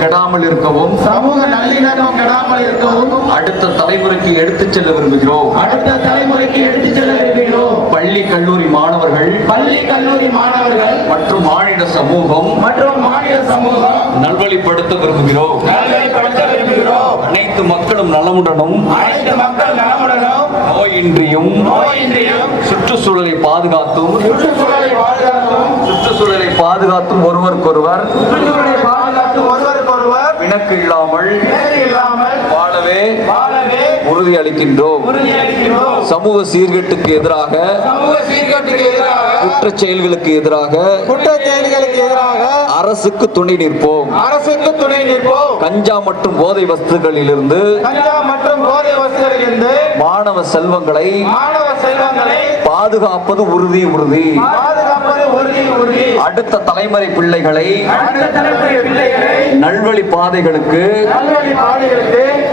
கெடாமல் இருக்கவும் சமூக நல்லிணக்கம் கெடாமல் இருக்கவும் அடுத்த தலைமுறைக்கு எடுத்துச் செல்ல விரும்புகிறோம். பள்ளி கல்லூரி மாணவர்கள் மற்றும் மாநில சமூகம் நல்வழிப்படுத்த விரும்புகிறோம். அனைத்து மக்களும் நலமுடனும் நோயின்றியும் சுற்றுச்சூழலை பாதுகாத்தும் ஒருவருக்கொருவர் பிணக்கு இல்லாமல் வாழவே உறுதியளிக்கின்றோம். சமூக சீர்கேட்டுக்கு எதிராக குற்றச் செயல்களுக்கு எதிராக அரசுக்கு துணை நிற்போம். கஞ்சா மற்றும் போதை வஸ்துகளிலிருந்து மாணவ செல்வங்களை பாதுகாப்பது உறுதி. அடுத்த தலைமுறை பிள்ளைகளை நல்வழி பாதைகளுக்கு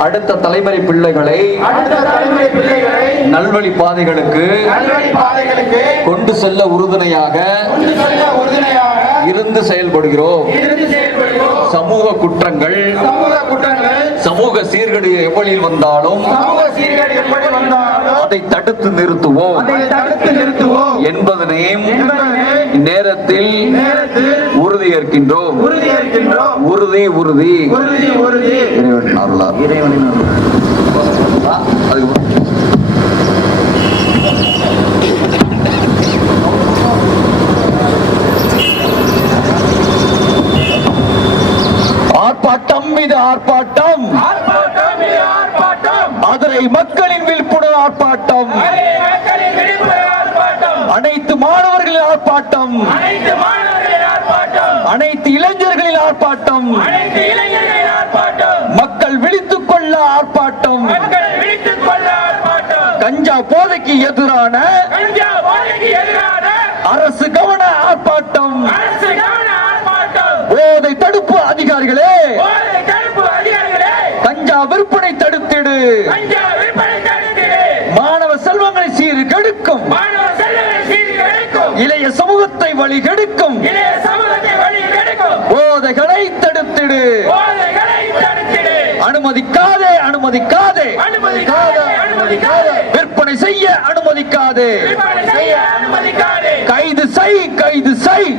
அடுத்த தலைமுறை பிள்ளைகளை நல்வழி பாதைகளுக்கு கொண்டு செல்ல உறுதுணையாக இருந்து செயல்படுகிறோம். சமூக குற்றங்கள் சமூக சீர்கேடு எவ்வளில் வந்தாலும் அதை தடுத்து நிறுத்துவோம் என்பதனையும் நேரத்தில் உறுதியேற்கின்றோம். உறுதி இறைவனின் ஆர்ப்பாட்டம் மீது ஆர்ப்பாட்டம், மதுரை மக்களின் விழிப்புணர்வு ஆர்ப்பாட்டம், அனைத்து மாணவர்களின் ஆர்ப்பாட்டம், அனைத்து இளைஞர்களின் ஆர்ப்பாட்டம், மக்கள் விழித்துக் கொள்ள ஆர்ப்பாட்டம், கஞ்சா போதைக்கு எதிரான அரசு கவன ஆர்ப்பாட்டம். போதை தடுப்பு அதிகாரிகளே, கஞ்சா விற்பனை தடுத்திடு. மாணவ செல்வங்களை சீர்கெடுக்கும் இளைய சமூகத்தை வழிகெடுக்கும் போதைகளை தடுத்திடு. அனுமதிக்காதே விற்பனை செய்ய அனுமதிக்காதே. கைது செய்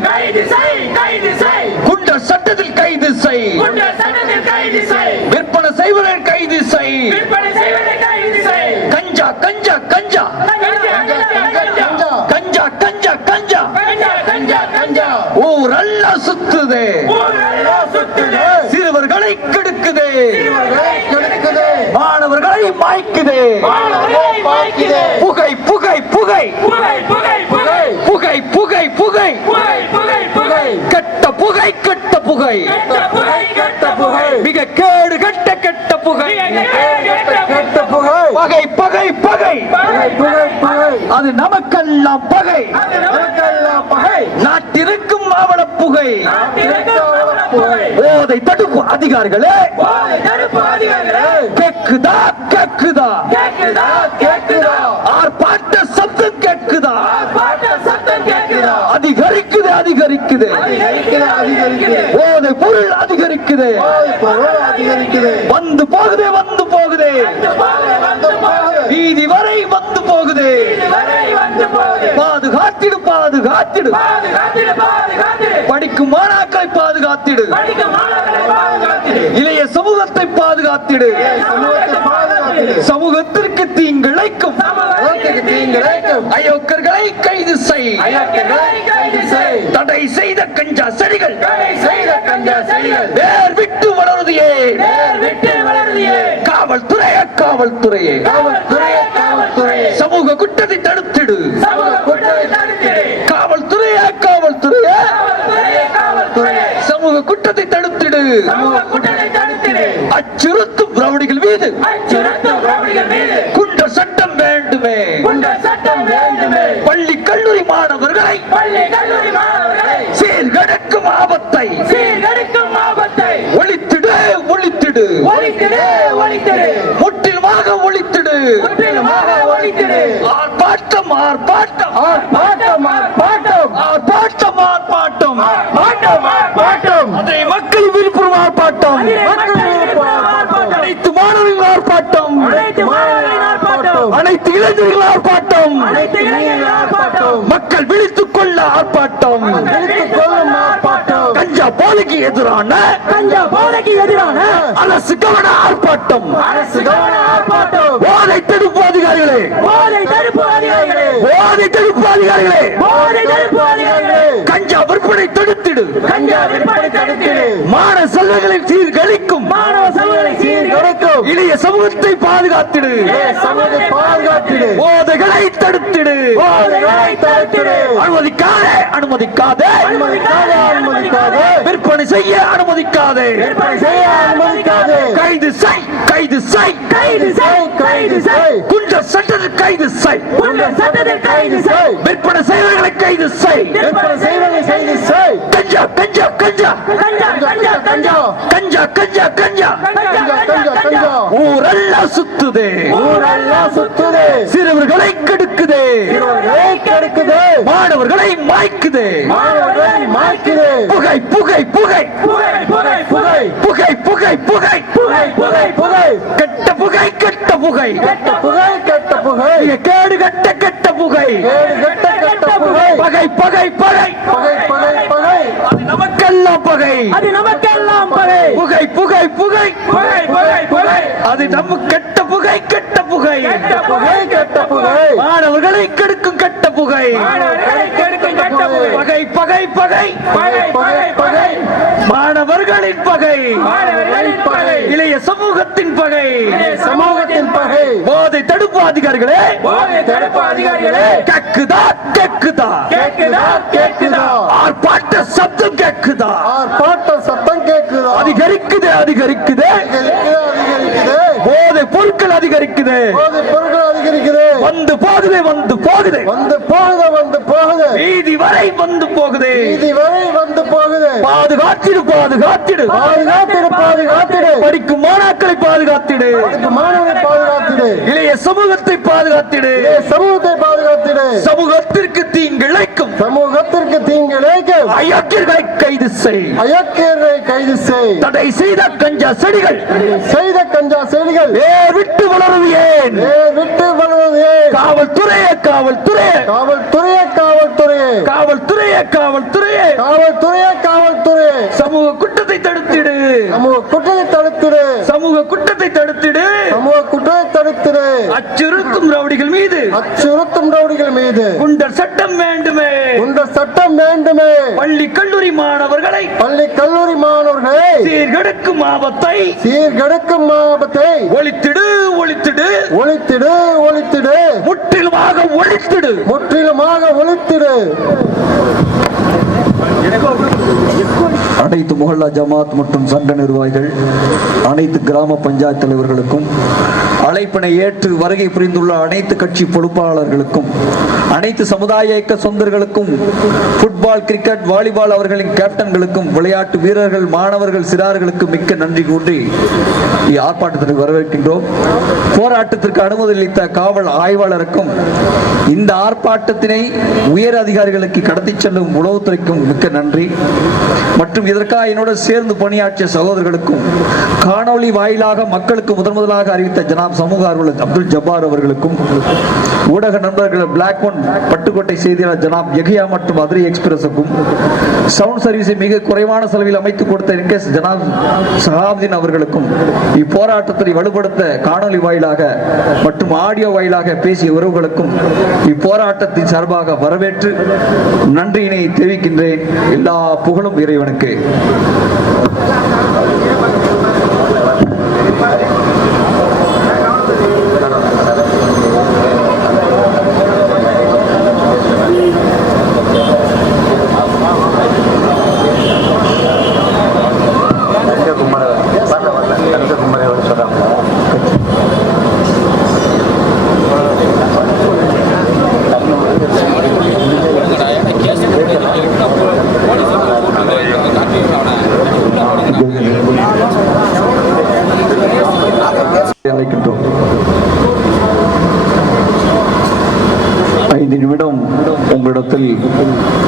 குண்டர் சட்டத்தில் கைது செய். விற்பனை செய்வதை கைது செய். கஞ்சா ஊரெல்லாம் சுத்துதே, சிறுவர்களை கெடுக்குதே, மாணவர்களை மாய்க்குதே. புகை கெட்ட புகை மிக கேடு கெட்ட புகை. பகை அது நமக்கெல்லாம் பகை. நாட்டிற்கும் மாவள புகை. போதை தடுப்பு அதிகாரிகளே, கேக்குதா ஆர்ப்பாட்ட சப்தம் கேக்குதா? அதிகரிக்குது போதை பொருள் அதிகரிக்குது. வந்து போகுதே வீதி வரை வந்து போகுதே. பாதுகாத்திடு படிக்கும் மாணாக்களை பாதுகாத்திடு. இளைய சமூகத்தை பாதுகாத்திடு. சமூகத்திற்கு தீங்கிழைக்கும் அயோக்கர்களை கைது செய். தடை செய்த கஞ்சா செடிகள் வேர் விட்டு வளருதியே. காவல்துறையே சமூக குற்றத்தை தடுத்திடு. காவல்துறையே சமூக குற்றத்தை தடுத்திடு. அச்சுறுத்தும் ரவுடிகள் மீது குண்ட சட்டம் வேண்டுமே. பள்ளி கல்லூரி மாணவர்களை சீர்கெடுக்கும் ஆபத்தை ஒழித்திடு. முற்றிலுமாக ஒழித்திடு. ஆர்ப்பாட்டம் மதுரை மக்கள் விழிப்புணர்வு ஆர்ப்பாட்டம். ஆர்ப்பாட்டம் அனைத்து மாணவர்கள் ஆர்ப்பாட்டம் அனைத்து இளைஞர்கள் ஆர்ப்பாட்டம் மக்கள் விழித்துக் கொள்ள ஆர்ப்பாட்டம் கஞ்சா போதைக்கு எதிரான அரசு கவன ஆர்ப்பாட்டம் போதை தடுப்பு அதிகாரிகளே போதை தடுப்பு அதிகாரிகளே கஞ்சா விற்பனை தடுத்திடு மாணவ செல்வங்களை சீர்கழிக்கும் இளைய சமூகத்தை பாதுகாத்திடு போதைகளை தடுத்திடு அனுமதிக்காதே விற்பனை செய்ய அனுமதிக்காதே கைது செய் குற்ற சட்டத்தில் கைது செய் விற்பனை செய்வர்களை கைது செய் கஞ்சா ஊரெல்லாம் சுத்துதே சிறுவர்களை கெடுக்குதே மாணவர்களை மாய்க்குதே புகை புகை புகை புகை புகை புகை கெட்ட புகை கெட்ட புகை கேடு கட்ட கெட்ட புகை பகை பகை பகை அது நமக்கெல்லாம் பகை புகை புகை புகை அது நம்ம கெட்ட புகை மாணவர்களை கெடுக்கும் கெட்ட புகை பகை பகை பகை மாணவர்களின் பகை இளைய சமூகத்தின் பகை போதை தடுப்பு அதிகாரிகளே கேக்குதா ஆர்ப்பாட்ட சத்தம் கேக்குதா அதிகரிக்குது போதை பொருட்கள் அதிகரிக்குது வந்து போகுது வீதி வரை வந்து போகுது பாதுகாத்திடு படிக்கும் மாணாக்களை பாதுகாத்திடு இளைய சமூகத்தை பாதுகாத்திடு சமூகத்திற்கு தீங்கிழைக்கும் அயோக்கியர்களை கைது செய் தடை செய்த கஞ்சா செடிகள் விட்டு வளருது ஏன் காவல்துறையே சமூக குற்றத்தை தடுத்திடு அச்சுறுத்தும் ரவுடிகள் மீது குண்டர் சட்டம் வேண்டுமே பள்ளி கல்லூரி மாணவர்களை சீர்கெடுக்கும் ஆபத்தை ஒழித்திடு முற்றிலுமாக ஒழித்திடு அனைத்து முஹல்லா ஜமாத் மற்றும் சங்க நிர்வாகிகள் அனைத்து கிராம பஞ்சாயத்து தலைவர்களுக்கும் அழைப்பினை ஏற்று வருகை புரிந்துள்ள அனைத்து கட்சி பொறுப்பாளர்களுக்கும் அனைத்து சமுதாய இயக்க சொந்தர்களுக்கும் ஃபுட்பால் கிரிக்கெட் வாலிபால் அவர்களின் கேப்டன்களுக்கும் விளையாட்டு வீரர்கள் மாணவர்கள் சிறார்களுக்கு மிக்க நன்றி கூறி ஆர்ப்பாட்டத்திற்கு வரவேற்கின்றோம். போராட்டத்திற்கு அனுமதி அளித்த காவல் ஆய்வாளருக்கும் இந்த ஆர்ப்பாட்டத்தினை உயர் அதிகாரிகளுக்கு கடத்தி செல்லும் உளவுத்துறைக்கும் மிக்க நன்றி மற்றும் இதற்காக என்னோடு சேர்ந்து பணியாற்றிய சகோதரர்களுக்கும் காணொலி வாயிலாக மக்களுக்கு முதலாக அறிவித்த ஜனாப் சமூக ஆர்வலர் அப்துல் ஜப்பார் அவர்களுக்கும் ஊடக நண்பர்கள் பிளாக் ஒன் பட்டுக்கோட்டை செய்தியாளர் ஜனாப் யஹியா மற்றும் மதுரை எக்ஸ்பிரஸுக்கும் சவுண்ட் சர்வீஸை மிக குறைவான செலவில் அமைத்து கொடுத்த என்கேஎஸ் ஜனாப் சஹாபுதீன் அவர்களுக்கும் இப்போராட்டத்தை வலுப்படுத்த காணொலி வாயிலாக மற்றும் ஆடியோ வாயிலாக பேசிய உறவுகளுக்கும் இப்போராட்டத்தின் சார்பாக வரவேற்று நன்றியினை தெரிவிக்கின்றேன். எல்லா புகழும் இறைவனுக்கு. அழைக்கின்றோம். 5 நிமிடம் உங்களிடத்தில்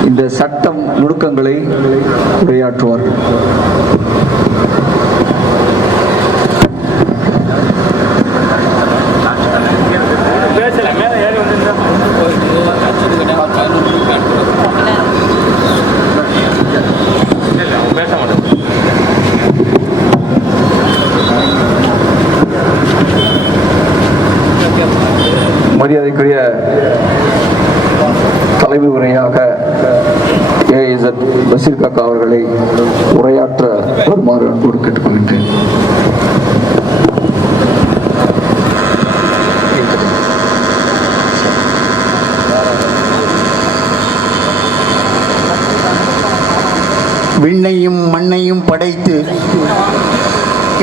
இந்த சட்டம் நுணுக்கங்களை உரையாற்றுவார்கள். மரியாதைக்குரிய தலைமை உரையாக ஏஎஸ்எட் பஷீர் காக்கா அவர்களை உரையாற்ற வருமாறு அன்போடு கேட்டுக்கொள்கின்றேன். விண்ணையும் மண்ணையும் படைத்து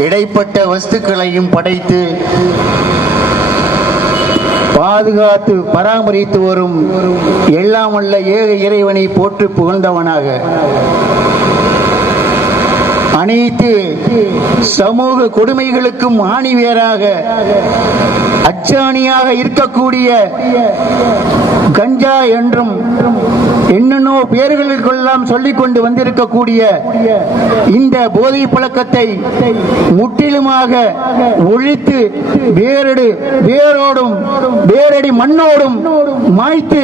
இடைப்பட்ட வஸ்துக்களையும் படைத்து பாதுகாத்து பராமரித்து வரும் எல்லாம் வல்ல ஏக இறைவனை போற்றி புகழ்ந்தவனாக அனைத்து சமூக கொடுமைகளுக்கும் ஆணிவேராக அச்சாணியாக இருக்கக்கூடிய கஞ்சா என்றும் என்னென்னோ பெயர்களுக்கெல்லாம் சொல்லிக் கொண்டு வந்திருக்கக்கூடிய இந்த போதை பழக்கத்தை முற்றிலுமாக ஒழித்து வேரோடும் வேரடி மண்ணோடும் மாய்த்து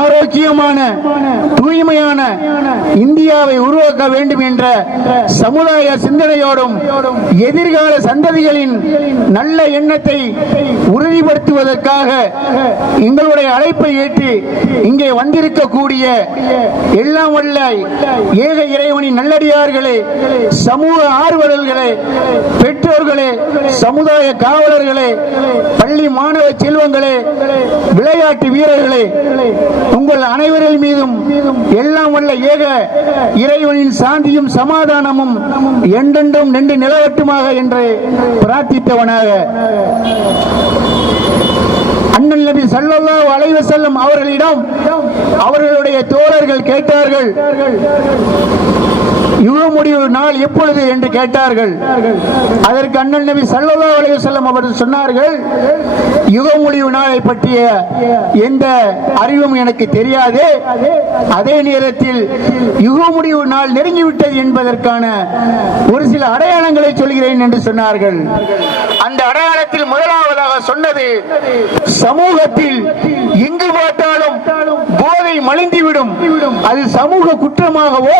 ஆரோக்கியமான தூய்மையான இந்தியாவை உருவாக்க வேண்டும் என்ற சமுதாய சிந்தனையோடும் எதிர்கால சந்ததிகளின் நல்ல எண்ணத்தை உறுதிப்படுத்துவதற்காக எங்களுடைய அழைப்பை ஏற்று இங்கே வந்திருக்கக்கூடிய எல்லாம் வல்ல ஏக இறைவனின் நல்லடியார்களே, சமூக ஆர்வலர்களே, பெற்றோர்களே, சமுதாய காவலர்களே, பள்ளி மாணவ செல்வங்களே, விளையாட்டு வீரர்களே, உங்கள் அனைவரின் மீதும் எல்லாம் வல்ல ஏக இறைவனின் சாந்தியும் சமாதானமும் என்றென்றும் நின்று நிலவட்டுமாக என்று பிரார்த்தித்தவனாக அண்ணல் நபி ஸல்லல்லாஹு அலைஹி வஸல்லம் அவர்களிடம் அவர்களுடைய தோழர்கள் கேட்டார்கள், யுக முடிவு நாள் எப்பொழுது என்று கேட்டார்கள். அதற்கு அண்ணல் நபி ஸல்லல்லாஹு அலைஹி வஸல்லம் அவர்கள் சொன்னார்கள், யுக முடிவு நாளை பற்றிய எந்த அறிவும் எனக்கு தெரியாது, அதே நேரத்தில் யுக முடிவு நாள் நெருங்கிவிட்டது என்பதற்கான ஒரு சில அடையாளங்களை சொல்கிறேன் என்று சொன்னார்கள். அந்த அடையாளத்தில் முதலாவதாக சொன்னது, சமூகத்தில் எங்கு பார்த்தாலும் போதை மலிந்துவிடும். அது சமூக குற்றமாகவோ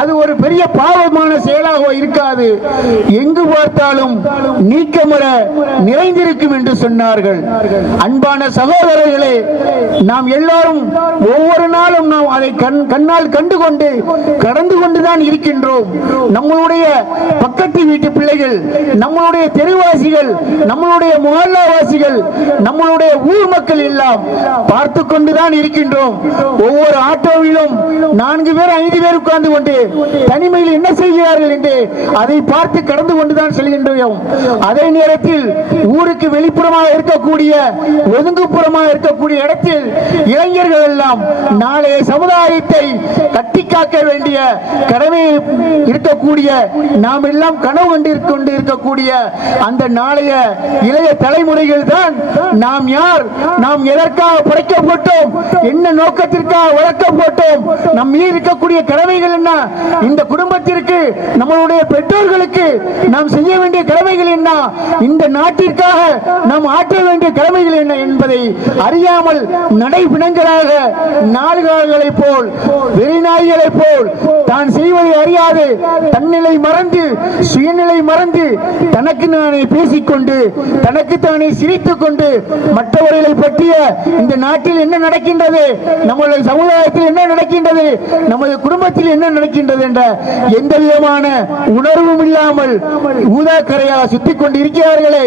அது ஒரு பெரிய பாவமான செயலாகவோ இருக்காது, எங்கு பார்த்தாலும் நீக்கமர நிறைந்திருக்கும் என்று சொன்னார்கள். அன்பான சகோதரர்களே, நாம் எல்லாரும் ஒவ்வொரு நாளும் நாம் அதை கண்ணால் கண்டுகொண்டு கடந்து கொண்டுதான் இருக்கின்றோம். நம்மளுடைய பக்கத்து வீட்டு பிள்ளைகள், நம்மளுடைய தெருவாசிகள், நம்மளுடைய முஹல்லாவாசிகள், நம்மளுடைய ஊர் மக்கள் எல்லாம் பார்த்து கொண்டுதான் இருக்கின்றோம். ஒவ்வொரு ஆட்டோவிலும் 4 பேர் 5 பேர் உட்கார்ந்து கொண்டு தனிமையில் என்ன செய்கிறார்கள் என்று அதை பார்த்து கடந்து கொண்டுதான் செல்கின்றோம். அதே நேரத்தில் ஊருக்கு வெளிப்புறமாக இருக்கக்கூடிய ஒதுங்குப்புறமாக இருக்கக்கூடிய இடத்தில் இளைஞர்கள் எல்லாம் நாளைய சமுதாயத்தை கட்டி காக்க வேண்டிய கடமையில் இருக்கக்கூடிய நாம் எல்லாம் கனவு கொண்டு இருக்கக்கூடிய அந்த நாளைய இளைய தலைமுறைகள் தான் நாம் யார், நாம் எதற்காக படைக்கப்பட்டோம், என்ன நோக்கத்திற்காக வளர்க்கப்பட்டோம், நம் மீது இருக்கக்கூடிய கடமைகள் என்ன, இந்த குடும்பத்திற்கு நம்மளுடைய பெற்றோர்களுக்கு நாம் செய்ய வேண்டிய கடமைகள் என்ன, இந்த நாட்டிற்காக நாம் ஆற்ற வேண்டிய கடமைகள் என்ன என்பதை அறியாமல் நடைபிணங்களாக நாடுகாரர்களை போல் வெறிநாய்களை போல் தான் செய்வதை அறியாது தன்னிலை மறந்து சுயநிலை மறந்து தனக்கு நானே பேசிக்கொண்டு தனக்கு தானே சிரித்துக் கொண்டு மற்றவர்களை பற்றிய இந்த நாட்டில் என்ன நடக்கின்றது, நம்முடைய சமுதாயத்தில் என்ன நடக்கின்றது, நமது குடும்பத்தில் என்ன நடக்கின்றது என்ற எந்த விதமான உணர்வும் இல்லாமல் ஊதாக்கரையாக சுத்திக் கொண்டு இருக்கிறார்களே.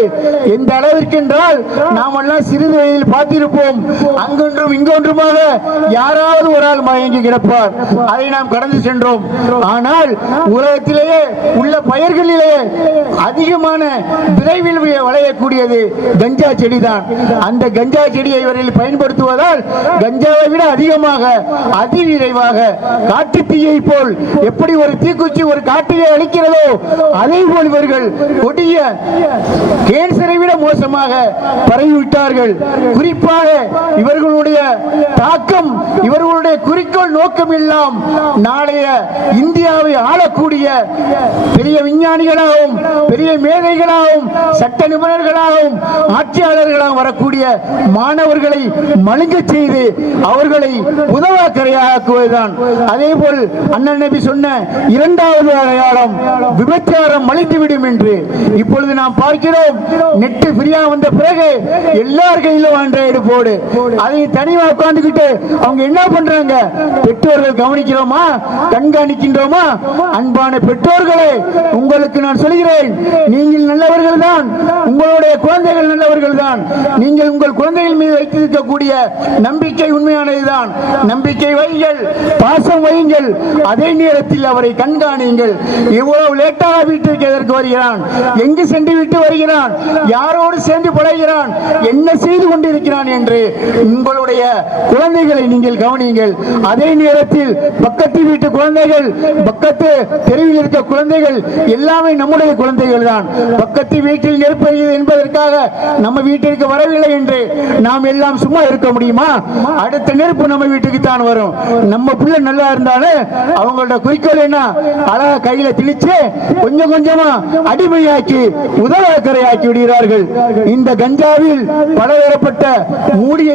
எந்த அளவிற்கு என்றால் நாம் எல்லாம் சிறிது வயதில் பார்த்திருப்போம், அங்கொன்றும் இங்கொன்றுமாக யாராவது ஒரு ஆள் மயங்கி கிடப்பார், அதை நாம் கடந்து சென்றோம். ஆனால் உலகத்திலேயே உள்ள பயிர்களிலே அதிகமான விரைவில் விளையக்கூடியது கஞ்சா செடிதான். அந்த கஞ்சா செடியை இவர்கள் பயன்படுத்துவதால் கஞ்சாவை விட அதிகமாக அதிவிரைவாக காட்டு தீயை போல் எப்படி ஒரு தீக்குச்சி ஒரு காட்டிலே அளிக்கிறதோ அதே போல் இவர்கள் கொடிய கேன்சரை விட மோசமாக பரவிவிட்டார்கள். குறிப்பாக இவர்களுடைய தாக்கம், இவர்களுடைய குறிக்கோள் நோக்கம் எல்லாம் நாளைய இந்தியாவை ஆளக்கூடிய பெரிய விஞ்ஞானிகளாகவும் பெரிய மேதைகளாகவும் சட்ட நிபுணர்களாகவும் ஆட்சியாளர்களாகவும் வரக்கூடிய மாணவர்களை மழுங்க செய்து அவர்களை உதவாக்கரையாக்குவதுதான். அதே போல் அண்ணன் நபி சொன்ன இரண்டாவது அடையாளம் விபச்சாரம் மலிந்துவிடும் என்று இப்பொழுது நாம் பார்க்கிறோம். நெட்டு விட்டு ஃப்ரீயா வந்த பிறகு எல்லார் கையிலும் ஆண்ட்ராய்டு போடு. அதை தனியா உட்கார்ந்துகிட்டு அவங்க என்ன பண்றாங்க? பெற்றோர்கள் கவனிக்கிறோமா, கண்காணிக்கின்றோமா? அன்பான பெற்றோர்களே, உங்களுக்கு நான் சொல்கிறேன், நீங்கள் நல்லவர்கள் தான், உங்களுடைய குழந்தைகள் நல்லவர்கள் தான். நீங்கள் உங்கள் குழந்தைகள் மீது வைத்திருக்கக்கூடிய நம்பிக்கை உண்மையானதுதான். நம்பிக்கை வையுங்கள், பாசம் வையுங்கள், அதே நேரத்தில் அவரை கண்காணியுங்கள். இவ்வளவு லேட்டாக வீட்டிற்கு எதற்கு வருகிறான், எங்கு சென்று விட்டு வருகிறான், யாரோடு சேர்ந்து பழகிறான், என்ன செய்து கொண்டிருக்கிறான் என்று உங்களுடைய குழந்தைகளை நீங்கள் கவனியுங்கள். அதே நேரத்தில் பக்கத்து வீட்டு குழந்தைகள், பக்கத்து தெருவில் இருக்க குழந்தைகள் எல்லாமே நம்முடைய குழந்தைகள் தான். பக்கத்து வீட்டில் நெருப்பது என்பதற்காக நம்ம வீட்டிற்கு வரவில்லை என்று நாம் எல்லாம் சும்மா இருக்க முடியுமா? அடுத்த நெருப்பு நம்ம வீட்டுக்கு தான் வரும். நம்ம பிள்ளை நல்லா இருந்தாலும் அவங்களோட குறிக்கோள் என்ன? அழகா கையில திணிச்சு கொஞ்சம் கொஞ்சமா அடிமையாக்கி உதவக்கரையாக்கி விடுகிறார்கள். இந்த கஞ்சாவில் பலதரப்பட்ட மூடிய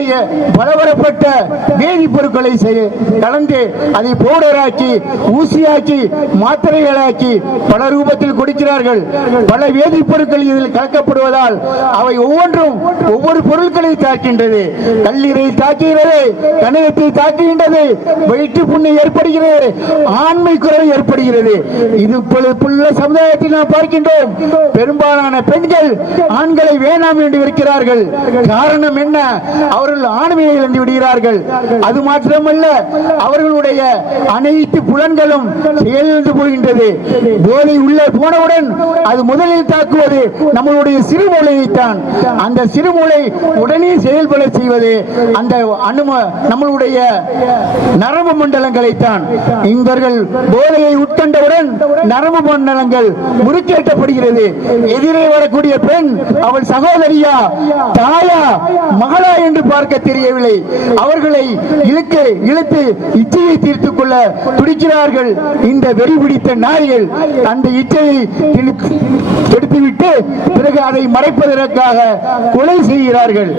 பலதரப்பட்ட வேதிப்பொருட்களை கலந்து அதை பவுடராக்கி, ஊசியாக்கி, மாத்திரைகளாக்கி பல ரூபத்தில் கொடுக்கிறார்கள். பல வேதிப்பொருட்கள் இதில் கலக்கப்படுவதால் அவை ஒவ்வொன்றும் ஒவ்வொரு பொருட்களை தாக்கின்றது. கல்லீரை தாக்குகிறது, கணையத்தை தாக்குகின்றது, வயிற்று புண்ணை ஏற்படுகிறது, ஆண்மை குறைவு ஏற்படுகிறது. இது புள்ள சமுதாயத்தில் நாம் பார்க்கின்றோம். பெரும்பாலான பெண்கள் ஆண்களை வேணாம் என்று இருக்கிறார்கள். காரணம் என்ன? அவர்கள் ஆண்மையை இழந்து விடுகிறார்கள். அது மாத்திரமல்ல, அவர்களுடைய அனைத்து புலன்களும் செயலிழந்து போகின்றது. போதை உள்ளே போனவுடன் அது முதலில் தாக்குவது நம்மளுடைய சிறுமூளையைத்தான். அந்த சிறுமூளை உடனே செயல்பட செய்வது அந்த நம்மளுடைய நரம்பு மண்டலங்களைத்தான். இவர்கள் போதையை உட்கொண்டவுடன் நரம்பு மண்டலங்கள் முறுக்கேற்றப்படுகிறது. எதிரே வரக்கூடிய பெண் அவள் சகோதரியா, தாயா, மகளா என்று பார்க்க தெரியவில்லை. அவர்களை இழுத்து இச்சையை தீர்த்துக் கொள்ள துடிக்கிறார்கள். இந்த வெறி பிடித்த நாய்கள் அந்த இச்சையை எடுத்துவிட்டு பிறகு அதை மறைப்பதற்காக கொலை செய்கிறார்கள்.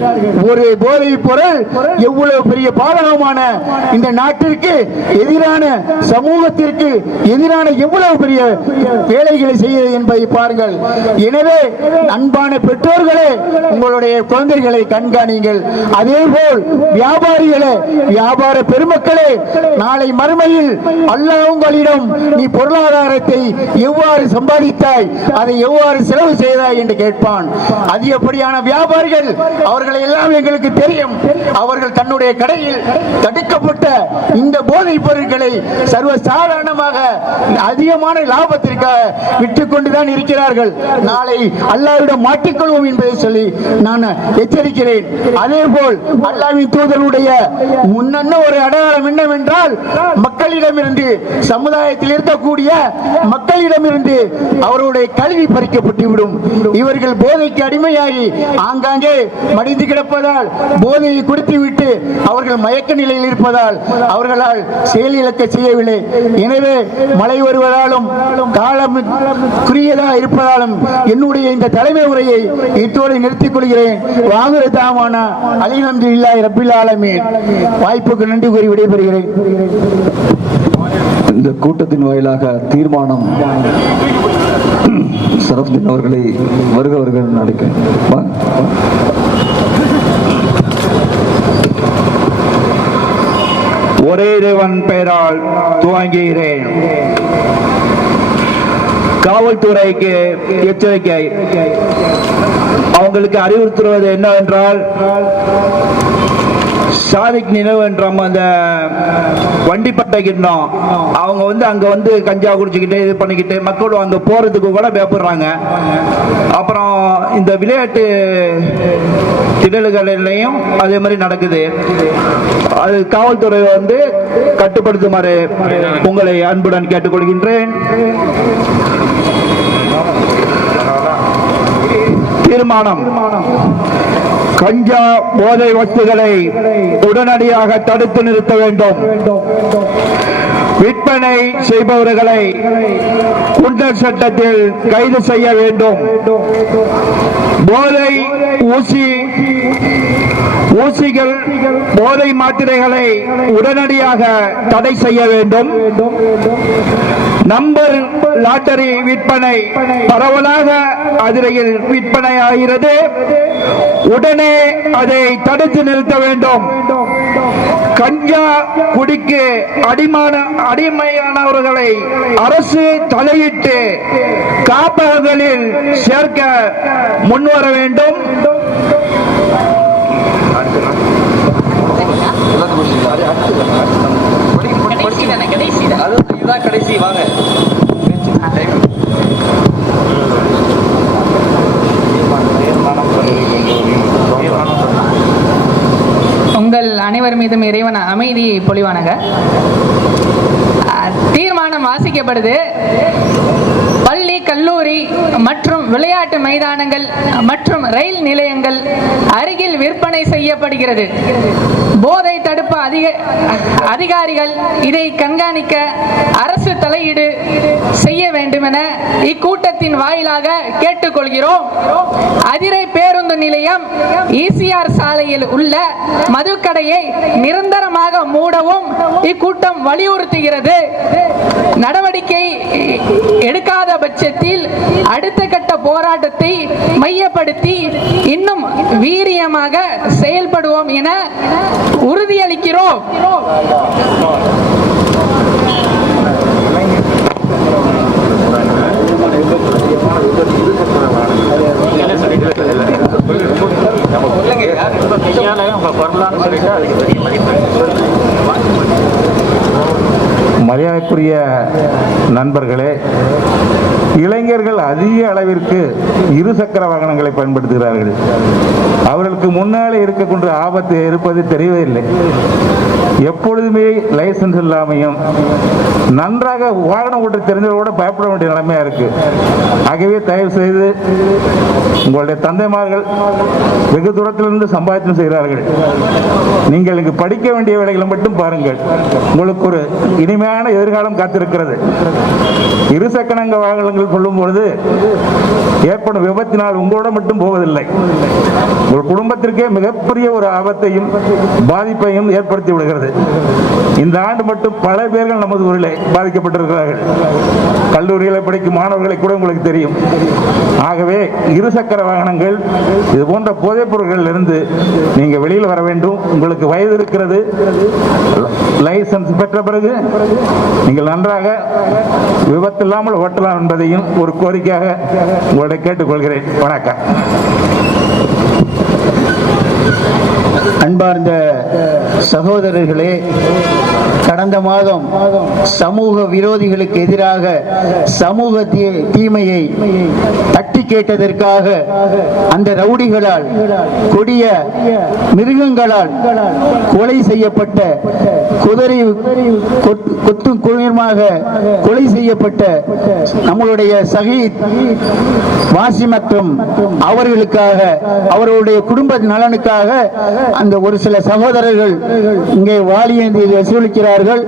ஒரு போதை பொருள் எவ்வளவு பெரிய பாதகமான இந்த நாட்டிற்கு எதிரான, சமூகத்திற்கு எதிரான எவ்வளவு பெரிய வேலைகளை செய்கிறது என்பதை பாருங்கள். எனவே அன்பான பெற்றோர்களே, உங்களுடைய குழந்தைகளை கண்காணிங்கள். அதேபோல் வியாபாரிகளே, வியாபார பெருமக்களே, நாளை மறுமையில் அல்லாஹ் உங்களிடம் நீ பொருளாதாரத்தை எவ்வாறு சம்பாதித்தாய், அதை எவ்வாறு செலவு செய்தாய் என்று கேட்பான். அதிகப்படியான வியாபாரிகள், அவர்களை எல்லாம் எங்களுக்கு தெரியும். அவர்கள் தன்னுடைய கடையில் தடுக்கப்பட்ட இந்த போதைப் பொருட்களை சர்வசாதாரணமாக அதிகமான லாபத்திற்காக விட்டுக் கொண்டுதான் இருக்கிறார்கள். நாளை அல்லாஹ்விடம் மாட்டிக்கொள்வோம் என்பதை சொல்லி நான் எச்சரிக்கிறேன். அதே போல் அல்லாஹ்வின் தூதருடைய முன்னன்ன ஒரு அடையாளம் என்னவென்றால், மக்களிடமிருந்து, சமுதாயத்தில் இருக்கக்கூடிய மக்களிடமிருந்து அவருடைய கல்வி பறிக்கப்பட்டு விடும். இவர்கள் போதைக்கு அடிமையாகி ஆங்காங்கே மடிந்து கிடப்பதால், போதையை குடித்து விட்டு அவர்கள் மயக்க நிலையில் இருப்பதால் அவர்களால் செயல் இழக்க செய்யவில்லை. எனவே மழை வருவதாலும் காலம் குறுகியதாக இருப்பதாலும் என்னுடைய இந்த தலைமை உரையை இத்தோடு நிறுத்திக் கொள்கிறேன். வாங்குறதாமான அல்ஹம்துலில்லாஹி ரப்பில் ஆலமீன். வாய்ப்புக்கு நன்றி கூறி விடைபெறுகிறேன். இந்த கூட்டத்தின் வாயிலாக தீர்மானம் சரப்தீன் அவர்களை வருக நடக்க ஒரே இறைவன் பெயரால் துவங்குகிறேன். காவல்துறைக்கு எச்சரிக்கை. அவங்களுக்கு அறிவுறுத்துவது என்னவென்றால், சாதிக் நினைவு என்ற அந்த வண்டிப்பட்டைக்கிட்டோம் அவங்க அங்க கஞ்சா குடிச்சுக்கிட்டு இது பண்ணிக்கிட்டு மக்கள் அங்க போறதுக்கு கூட பயப்படுறாங்க. அப்புறம் இந்த விளையாட்டு திடல்களையும் அதே மாதிரி நடக்குது. அது காவல்துறை கட்டுப்படுத்துமாறு உங்களை அன்புடன் கேட்டுக்கொள்கின்றேன். தீர்மானம்: கஞ்சா போதை வஸ்துகளை உடனடியாக தடுத்து நிறுத்த வேண்டும். விற்பனை செய்பவர்களை குண்டர் சட்டத்தில் கைது செய்ய வேண்டும். போதை ஊசிகள், போதை மாத்திரைகளை உடனடியாக தடை செய்ய வேண்டும். நம்பர் லாட்டரி விற்பனை பரவலாக அதிரையில் விற்பனை ஆகிறது. உடனே அதை தடுத்து நிறுத்த வேண்டும். கஞ்சா குடிக்கு அடிமையானவர்களை அரசு தலையிட்டு காப்பகங்களில் சேர்க்க முன்வர வேண்டும். கடைசி வாங்க. உங்கள் அனைவர் மீதும் இறைவன் அமைதி பொழிவானக. தீர்மானம் வாசிக்கப்படுது. பள்ளி, கல்லூரி மற்றும் விளையாட்டு மைதானங்கள் மற்றும் ரயில் நிலையங்கள் அருகில் விற்பனை செய்யப்படுகிறது. போதை தடுப்பு அதிகாரிகள் இதை கண்காணிக்க அரசு தலையீடு செய்ய வேண்டும் என இக்கூட்டத்தின் வாயிலாக கேட்டுக்கொள்கிறோம். அதிரை பேருந்து நிலையம், ECR சாலையில் உள்ள மதுக்கடையை நிரந்தரமாக மூடவும் இக்கூட்டம் வலியுறுத்துகிறது. நடவடிக்கை எடுக்காத பட்சத்தில் அடுத்த கட்ட போராட்டத்தை மையப்படுத்தி இன்னும் வீரியமாக செயல்படுவோம் என உறுதியளிக்கிறோம். மரியாதைக்குரிய நண்பர்களே, இளைஞர்கள் அதிக அளவிற்கு இருசக்கர வாகனங்களை பயன்படுத்துகிறார்கள். அவர்களுக்கு முன்னாலே இருக்கக்கூடிய ஆபத்து இருப்பது தெரியவில்லை. எப்பொழுதுமே லைசன்ஸ் இல்லாமையும் நன்றாக வாகனம் ஓட்ட தெரிஞ்சவரோட பயப்பட வேண்டிய நிலைமையா இருக்கு. ஆகவே தயவு செய்து உங்களுடைய தந்தைமார்கள் வெகு தூரத்திலிருந்து சம்பாதித்து செய்கிறார்கள். நீங்கள் இங்கு படிக்க வேண்டிய வேலைகளை மட்டும் பாருங்கள். உங்களுக்கு ஒரு இனிமையான எதிர்காலம் காத்திருக்கிறது. இருசக்கர வாகனங்கள் சொல்லும் பொழுது ஏற்படும் விபத்தினால் உங்களோட மட்டும் போவதில்லை, உங்கள் குடும்பத்திற்கே மிகப்பெரிய ஒரு ஆபத்தையும் பாதிப்பையும் ஏற்படுத்தி விடுகிறது. இந்த ஆண்டு மட்டும் பல பேர்கள் நமது ஊரில் பாதிக்கப்பட்டிருக்கிறார்கள். கல்லூரிகளை படிக்கும் மாணவர்களை கூட உங்களுக்கு தெரியும். ஆகவே இருசக்கர வாகனங்கள், இது போன்ற போதைப் பொருட்களில் இருந்து நீங்க வெளியில் வர வேண்டும். உங்களுக்கு வயது இருக்கிறது, லைசன்ஸ் பெற்ற பிறகு நீங்கள் நன்றாக விபத்து இல்லாமல் ஓட்டலாம் என்பதையும் ஒரு கோரிக்கையாக உங்களை கேட்டுக்கொள்கிறேன். வணக்கம். அன்பார்ந்த சகோதரர்களே, கடந்த மாதம் சமூக விரோதிகளுக்கு எதிராக சமூக தீமையை தட்டி கேட்டதற்காக அந்த ரவுடிகளால், கொடிய மிருகங்களால் கொலை செய்யப்பட்ட, குதிரை கொத்தும் குழுமாக கொலை செய்யப்பட்ட நம்மளுடைய சஹீத் வாசி மற்றும் அவர்களுக்காக, அவர்களுடைய குடும்ப நலனுக்காக அந்த ஒரு சில சகோதரர்கள் இங்கே வாலியேந்தி வசூலிக்கிறார்கள்.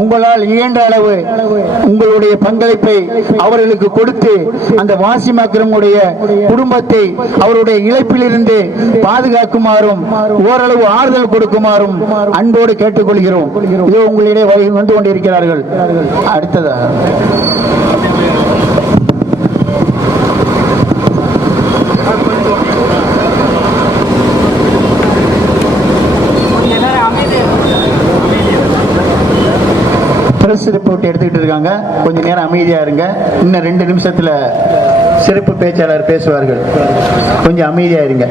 உங்களால் இயன்ற அளவு உங்களுடைய பங்களிப்பை அவர்களுக்கு கொடுத்து அந்த வாசிம் அக்ரமுடைய குடும்பத்தை அவருடைய இழப்பிலிருந்து பாதுகாக்குமாறும் ஓரளவு ஆறுதல் கொடுக்குமாறும் அன்போடு கேட்டுக்கொள்கிறோம். இதோ உங்களிடையே வந்து கொண்டிருக்கிறார்கள். அடுத்ததாக பிரஸ் ரிப்போர்ட் எடுத்துக்கிட்டு இருக்காங்க. கொஞ்ச நேரம் அமைதியா இருங்க. இன்னும் 2 நிமிஷத்துல சிறப்பு பேச்சாளர் பேசுவார்கள். கொஞ்சம் அமைதியா இருங்க.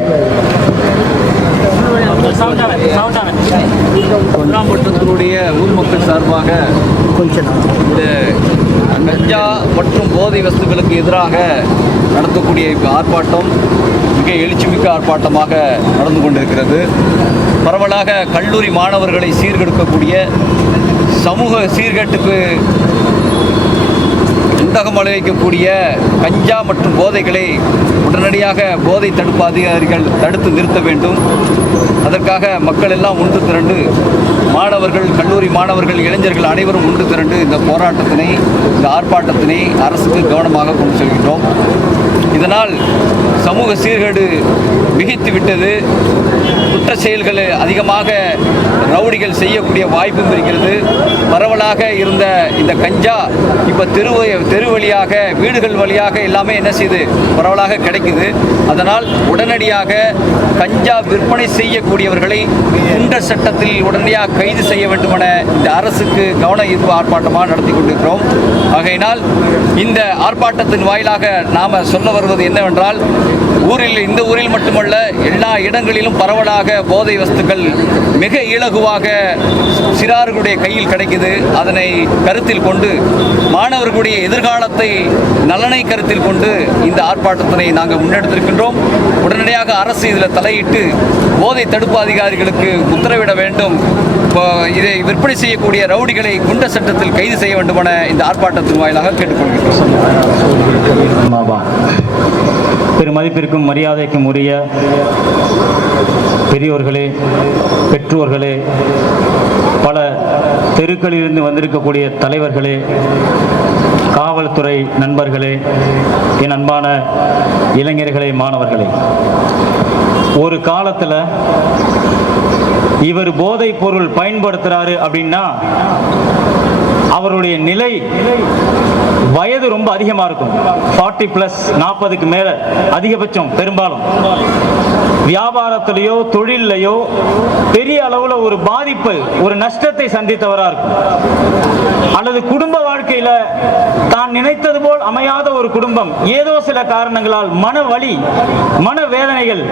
பொன்னாம்பட்டத்தினுடைய ஊர் மக்கள் சார்பாக இந்த கஞ்சா மற்றும் போதை வஸ்துக்களுக்கு எதிராக நடத்தக்கூடிய ஆர்ப்பாட்டம் மிக எழுச்சிமிக்க ஆர்ப்பாட்டமாக நடந்து கொண்டிருக்கிறது. பரவலாக கல்லூரி மாணவர்களை சீர்கெடுக்கக்கூடிய, சமூக சீர்கேட்டுக்கு உண்டகம் விளைவிக்கக்கூடிய கஞ்சா மற்றும் போதைகளை உடனடியாக போதை தடுப்பு அதிகாரிகள் தடுத்து நிறுத்த வேண்டும். அதற்காக மக்கள் எல்லாம் ஒன்று திரண்டு, மாணவர்கள், கல்லூரி மாணவர்கள், இளைஞர்கள் அனைவரும் ஒன்று திரண்டு இந்த போராட்டத்தினை, இந்த ஆர்ப்பாட்டத்தினை அரசுக்கு கவனமாக கொண்டு செல்கின்றோம். இதனால் சமூக சீர்கேடு மிகைத்து விட்டது. குற்ற செயல்கள் அதிகமாக ரவுடிகள் செய்யக்கூடிய வாய்ப்பும் இருக்கிறது. பரவலாக இருந்த இந்த கஞ்சா இப்போ தெரு வழியாக, வீடுகள் வழியாக எல்லாமே என்ன செய்யுது, பரவலாக கிடைக்குது. அதனால் உடனடியாக கஞ்சா விற்பனை செய்யக்கூடியவர்களை குண்டர் சட்டத்தில் உடனடியாக கைது செய்ய வேண்டுமென இந்த அரசுக்கு கவன ஈர்ப்பு ஆர்ப்பாட்டமாக நடத்தி கொண்டிருக்கிறோம். ஆகையினால் இந்த ஆர்ப்பாட்டத்தின் வாயிலாக நாம் சொல்ல வருவது என்னவென்றால், இந்த ஊரில் மட்டுமல்ல, எல்லா இடங்களிலும் பரவலாக போதை வஸ்துக்கள் மிக இலகுவாக சிறார்களுடைய கையில் கிடைக்குது. அதனை கருத்தில் கொண்டு மாணவர்களுடைய எதிர்காலத்தை நலனை கருத்தில் கொண்டு இந்த ஆர்ப்பாட்டத்தினை நாங்கள் முன்னெடுத்திருக்கின்றோம். உடனடியாக அரசு இதில் தலையிட்டு போதை தடுப்பு அதிகாரிகளுக்கு உத்தரவிட வேண்டும். இதை விற்பனை செய்யக்கூடிய ரவுடிகளை குண்டர் சட்டத்தில் கைது செய்ய வேண்டும் என இந்த ஆர்ப்பாட்டத்தின் வாயிலாக கேட்டுக்கொள்கிறோம். பெருமதிப்பிற்கும் மரியாதைக்கும் உரிய பெரியோர்களே, பெற்றோர்களே, பல தெருக்களிலிருந்து வந்திருக்கக்கூடிய தலைவர்களே, காவல்துறை நண்பர்களே, என் அன்பான இளைஞர்களே, மாணவர்களே, ஒரு காலத்தில் இவர் போதைப் பொருள் பயன்படுத்துறாரு அப்படின்னா அவருடைய நிலை வயது ரொம்ப அதிகமா இருக்கும். 40+, 40க்கு மேல அதிகபட்சம். பெரும்பாலும் வியாபாரத்திலேயோ தொழிலையோ பெரிய அளவுல ஒரு பாதிப்பு, ஒரு நஷ்டத்தை சந்தித்தவரா இருக்கும். அல்லது குடும்ப வாழ்க்கையில தான் நினைத்தது போல் அமையாத ஒரு குடும்பம், ஏதோ சில காரணங்களால் மன வலி, மன வேதனைகள்,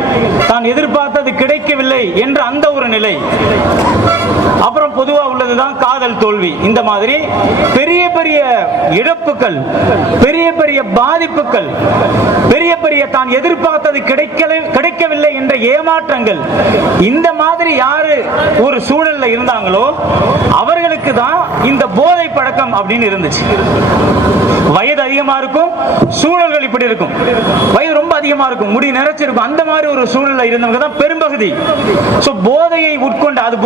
தான் எதிர்பார்த்தது கிடைக்கவில்லை என்ற அந்த ஒரு நிலை. அப்புறம் பொதுவா உள்ளதுதான் காதல் தோல்வி. இந்த மாதிரி பெரிய பெரிய இழப்புகள், பெரிய பெரிய பாதிப்புகள், பெரிய பெரிய தான் எதிர்பார்த்தது கிடைக்கவில்லை என்ற ஏமாற்றங்கள், இந்த மாதிரி யாரு ஒரு சூழல்ல இருந்தாங்களோ அவர்களுக்கு தான் இந்த போதை பழக்கம் அப்படின்னு இருந்துச்சு. வயது அதிகமா இருக்கும், சூழல்கள் இப்படி இருக்கும். வயது ரொம்ப அதிகமா இருக்கும், முடி நிறைச்சிருக்கும். அந்த மாதிரி ஒரு சூழல்ல இருந்தவங்க தான் பெரும்பகுதி. சோ போதையை உட்கொண்டு, அது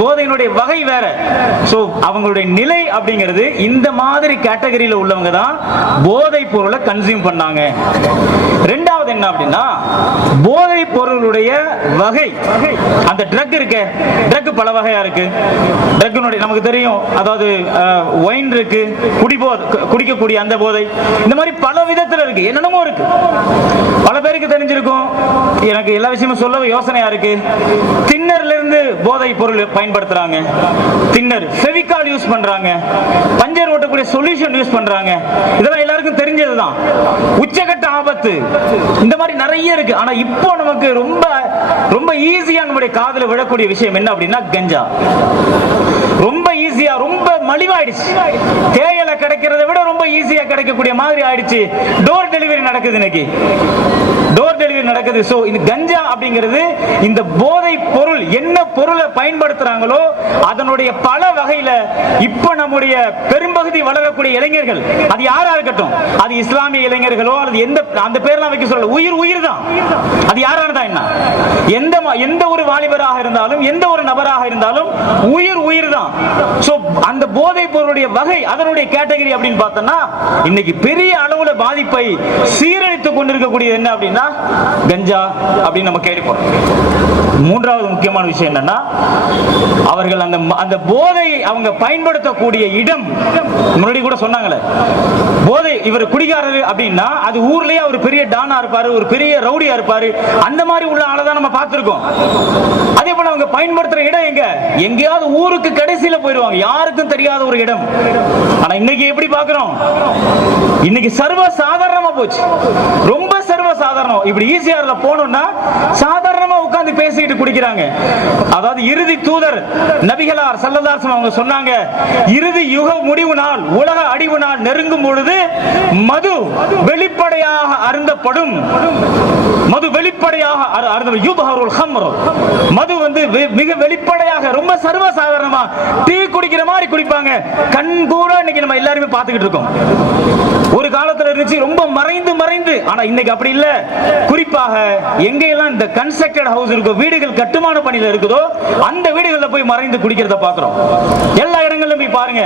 போதையினுடைய வகை வேற. சோ அவங்களுடைய நிலை அப்படிங்கிறது இந்த மாதிரி கேட்டகரியில உள்ளவங்க தான் போதை பொருளை கன்சியூம் பண்ணாங்க. ரெண்டாவது என்ன அப்படின்னா, போதை பொருளுடைய வகை. அந்த ட்ரக் இருக்கு, ட்ரக் பல வகையா இருக்கு. ட்ரக்னுடைய நமக்கு தெரியும், அதாவது ஒயின் இருக்கு, குடிக்கக்கூடிய அந்த போதை, இந்த மாதிரி பல விதத்துல இருக்கு, என்னென்னமோ இருக்கு. பல பேருக்கு தெரிஞ்சிருக்கும், எனக்கு எல்லா விஷயமும் சொல்ல யோசனையா இருக்கு. தின்னர்ல இருந்து போதை பொருள் பயன்படுத்துறாங்க. தின்னர், ஃபெவிகால் யூஸ் பண்றாங்க, பஞ்சர் ஓட்டக்கூடிய சொல்யூஷன் யூஸ் பண்றாங்க. இதெல்லாம் எல்லாருக்கும் தெரிஞ்சதுதான். உச்சகட்ட ஆபத்து, இந்த மாதிரி நிறைய இருக்கு. ஆனா இப்போ நமக்கு ரொம்ப ரொம்ப ஈஸியா நம்முடைய காதுல விழக்கூடிய விஷயம் என்ன அப்படின்னா கஞ்சா. ரொம்ப ஈஸியா, ரொம்ப மலிவாயிடுச்சு. தேயிலை கிடைக்கிறத விட ரொம்ப ஈஸியா கிடைக்கக்கூடிய மாதிரி ஆயிடுச்சு. டோர் டெலிவரி நடக்குது இன்னைக்கு, டோர் டெலிவரி நடக்குது. சோ இந்த கஞ்சா அப்படிங்கிறது, இந்த போதை பொருள் என்ன பொருளை பயன்படுத்துறாங்களோ அதனுடைய பல வகையில இப்ப நம்முடைய பெரும்பகுதி வளரக்கூடிய இளைஞர்கள், அது யாரா இருக்கட்டும், அது இஸ்லாமிய இளைஞர்களோ அல்லது அந்த பேர்லாம் வைக்க சொல்ல, உயிர் தான். அது யாரா இருந்தா என்ன, எந்த ஒரு வாலிபராக இருந்தாலும், எந்த ஒரு நபராக இருந்தாலும் உயிர் தான். சோ அந்த போதை பொருளுடைய வகை, அதனுடைய கேட்டகரி அப்படின்னு பார்த்தோம்னா இன்னைக்கு பெரிய அளவுல பாதிப்பை சீரழித்துக் கொண்டிருக்கக்கூடியது என்ன அப்படின்னா கஞ்சா அப்படின்னு நம்ம கேள்விப்படுறோம். மூன்றாவது முக்கியமான விஷயம் என்னன்னா, அவர்கள் அந்த போதை அவங்க பயன்படுத்தக்கூடிய இடம். முன்னாடி கூட சொன்னாங்களே, போதை இவர் குடிகாரரு அப்படின்னா அது ஊர்லயே ஒரு பெரிய டானா இருப்பாரு, ஒரு பெரிய ரவுடியா இருப்பாரு. அந்த மாதிரி உள்ள ஆளை தான் நம்ம பார்த்திருக்கோம். அதே போல அவங்க பயன்படுத்துற இடம் எங்கேயாவது ஊருக்கு கடைசியில போயிடுவாங்க, யாருக்கும் தெரியாத ஒரு இடம். ஆனா இன்னைக்கு எப்படி பார்க்கிறோம், இன்னைக்கு சர்வ சாதாரணமா போச்சு, ரொம்ப சர்வ சாதாரணம். இப்படி ஈசிஆர்ல போனோம்னா சாதாரணமா உட்கார்ந்து பேசிட்டு குடிக்கிறாங்க. அதாவது இறுதி தூதர் நபிகளார் ஸல்லல்லாஹு அலைஹி வஸல்லம் அவங்க சொன்னாங்க, இறுதி யுக முடிவு நாள், உலக அழிவு நாள் நெருங்கும் பொழுது மது வெளிப்படையாக அருந்தப்படும். மது வெளிப்படையாக யுபஹருல் ஹம்ர், மது வந்து மிக வெளிப்படையாக, ரொம்ப சர்வ சாதாரணமா டீ குடிக்கிற மாதிரி குடிப்பாங்க. கண் கூட இன்னைக்கு நம்ம எல்லாருமே பார்த்துக்கிட்டு இருக்கோம். ஒரு காலத்துல இருந்துச்சு ரொம்ப மறைந்து, ஆனா இன்னைக்கு அப்படி இல்ல. குறிப்பாக எங்கெல்லாம் இந்த கன்ஸ்ட்ரக்டட் ஹவுஸ் இருக்கோ, வீடுகள் கட்டுமான பணியில இருக்குதோ, அந்த வீடுகள்ல போய் மறைந்து குடிக்கிறத பாக்குறோம். எல்லா இடங்களும் இடங்கள்ல போய் பாருங்க,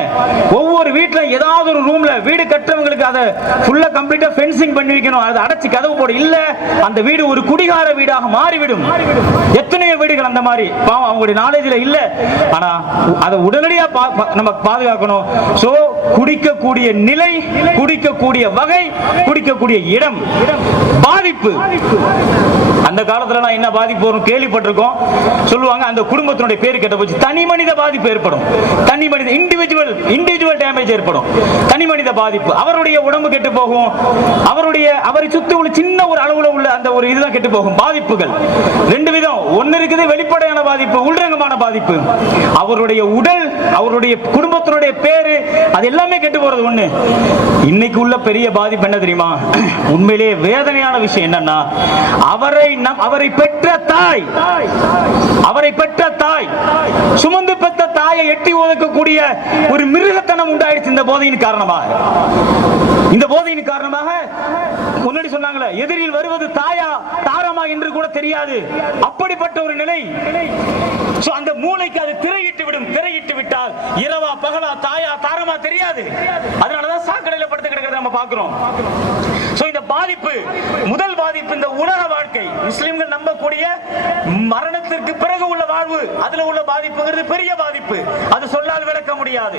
ஒவ்வொரு வீட்டுல ஏதாவது ஒரு ரூம்ல வீடு கட்டுறவங்களுக்கு அதை ஃபுல்லா கம்ப்ளீட்டா ஃபென்சிங் பண்ணி வைக்கணும், அதை அடைச்சு கதவு போட, இல்ல அந்த வீடு ஒரு குடிகார வீடாக மாறிவிடும். எத்தனையோ வீடுகள் அந்த மாதிரி பாவம் அவங்களுடைய நாலேஜ்ல இல்ல, ஆனா அதை உடனடியா நம்ம பாதுகாக்கணும். சோ குடிக்கக்கூடிய நிலை, குடிக்கக்கூடிய வகை, குடிக்கக்கூடிய இடம், பாதிப்பு. அந்த காலத்துல நான் என்ன பாதிப்பு வரும் கேள்விப்பட்டிருக்கோம். சொல்லுவாங்க அந்த குடும்பத்தினுடைய பேரு கெட்ட போச்சு, தனி மனித பாதிப்பு ஏற்படும், தனி மனித இண்டிவிஜுவல் டேமேஜ் ஏற்படும், தனி மனித பாதிப்பு. அவருடைய உடம்பு கெட்டு போகும், அவரை சுத்தி உள்ள சின்ன ஒரு அளவுல உள்ள அந்த ஒரு இதுதான் கெட்டு போகும். பாதிப்புகள் ரெண்டு விதம், ஒன்னு இருக்குது வெளிப்படையான பாதிப்பு, உள்ரங்கமான பாதிப்பு. அவருடைய உடல், அவருடைய குடும்பத்தினுடைய பேரு, அது எல்லாமே கெட்டு போறது ஒண்ணு. இன்னைக்கு உள்ள பெரிய பாதிப்பு என்ன தெரியுமா? உண்மையிலேயே வேதனையான விஷயம் என்னன்னா, அவரை பெற்ற தாய் சுமந்து பெற்ற தாயை எட்டி ஒதுக்கக்கூடிய ஒரு மிருகத்தனம் உண்டாயிடுச்சு இந்த போதையின் காரணமாக. முன்னாடி சொன்னாங்களே, எதிரில் வருவது தாயா தாரமா என்று கூட தெரியாது, அப்படிப்பட்ட ஒரு நிலை. அந்த மூளைக்கு அது திரையிட்டு விட்டால் இரவா பகலா தாயா தாரமா தெரியாது. அதனாலதான் சாக்கடையில படுத்து கிடக்கிறத நம்ம பார்க்கிறோம். இந்த பாதிப்பு, முதல் பாதிப்பு இந்த உலக வாழ்க்கை, முஸ்லிம்கள் நம்பக்கூடிய மரணத்திற்கு பிறகு உள்ள வாழ்வு, அதுல உள்ள பாதிப்புங்கிறது பெரிய பாதிப்பு, அது சொல்லால் விளக்க முடியாது.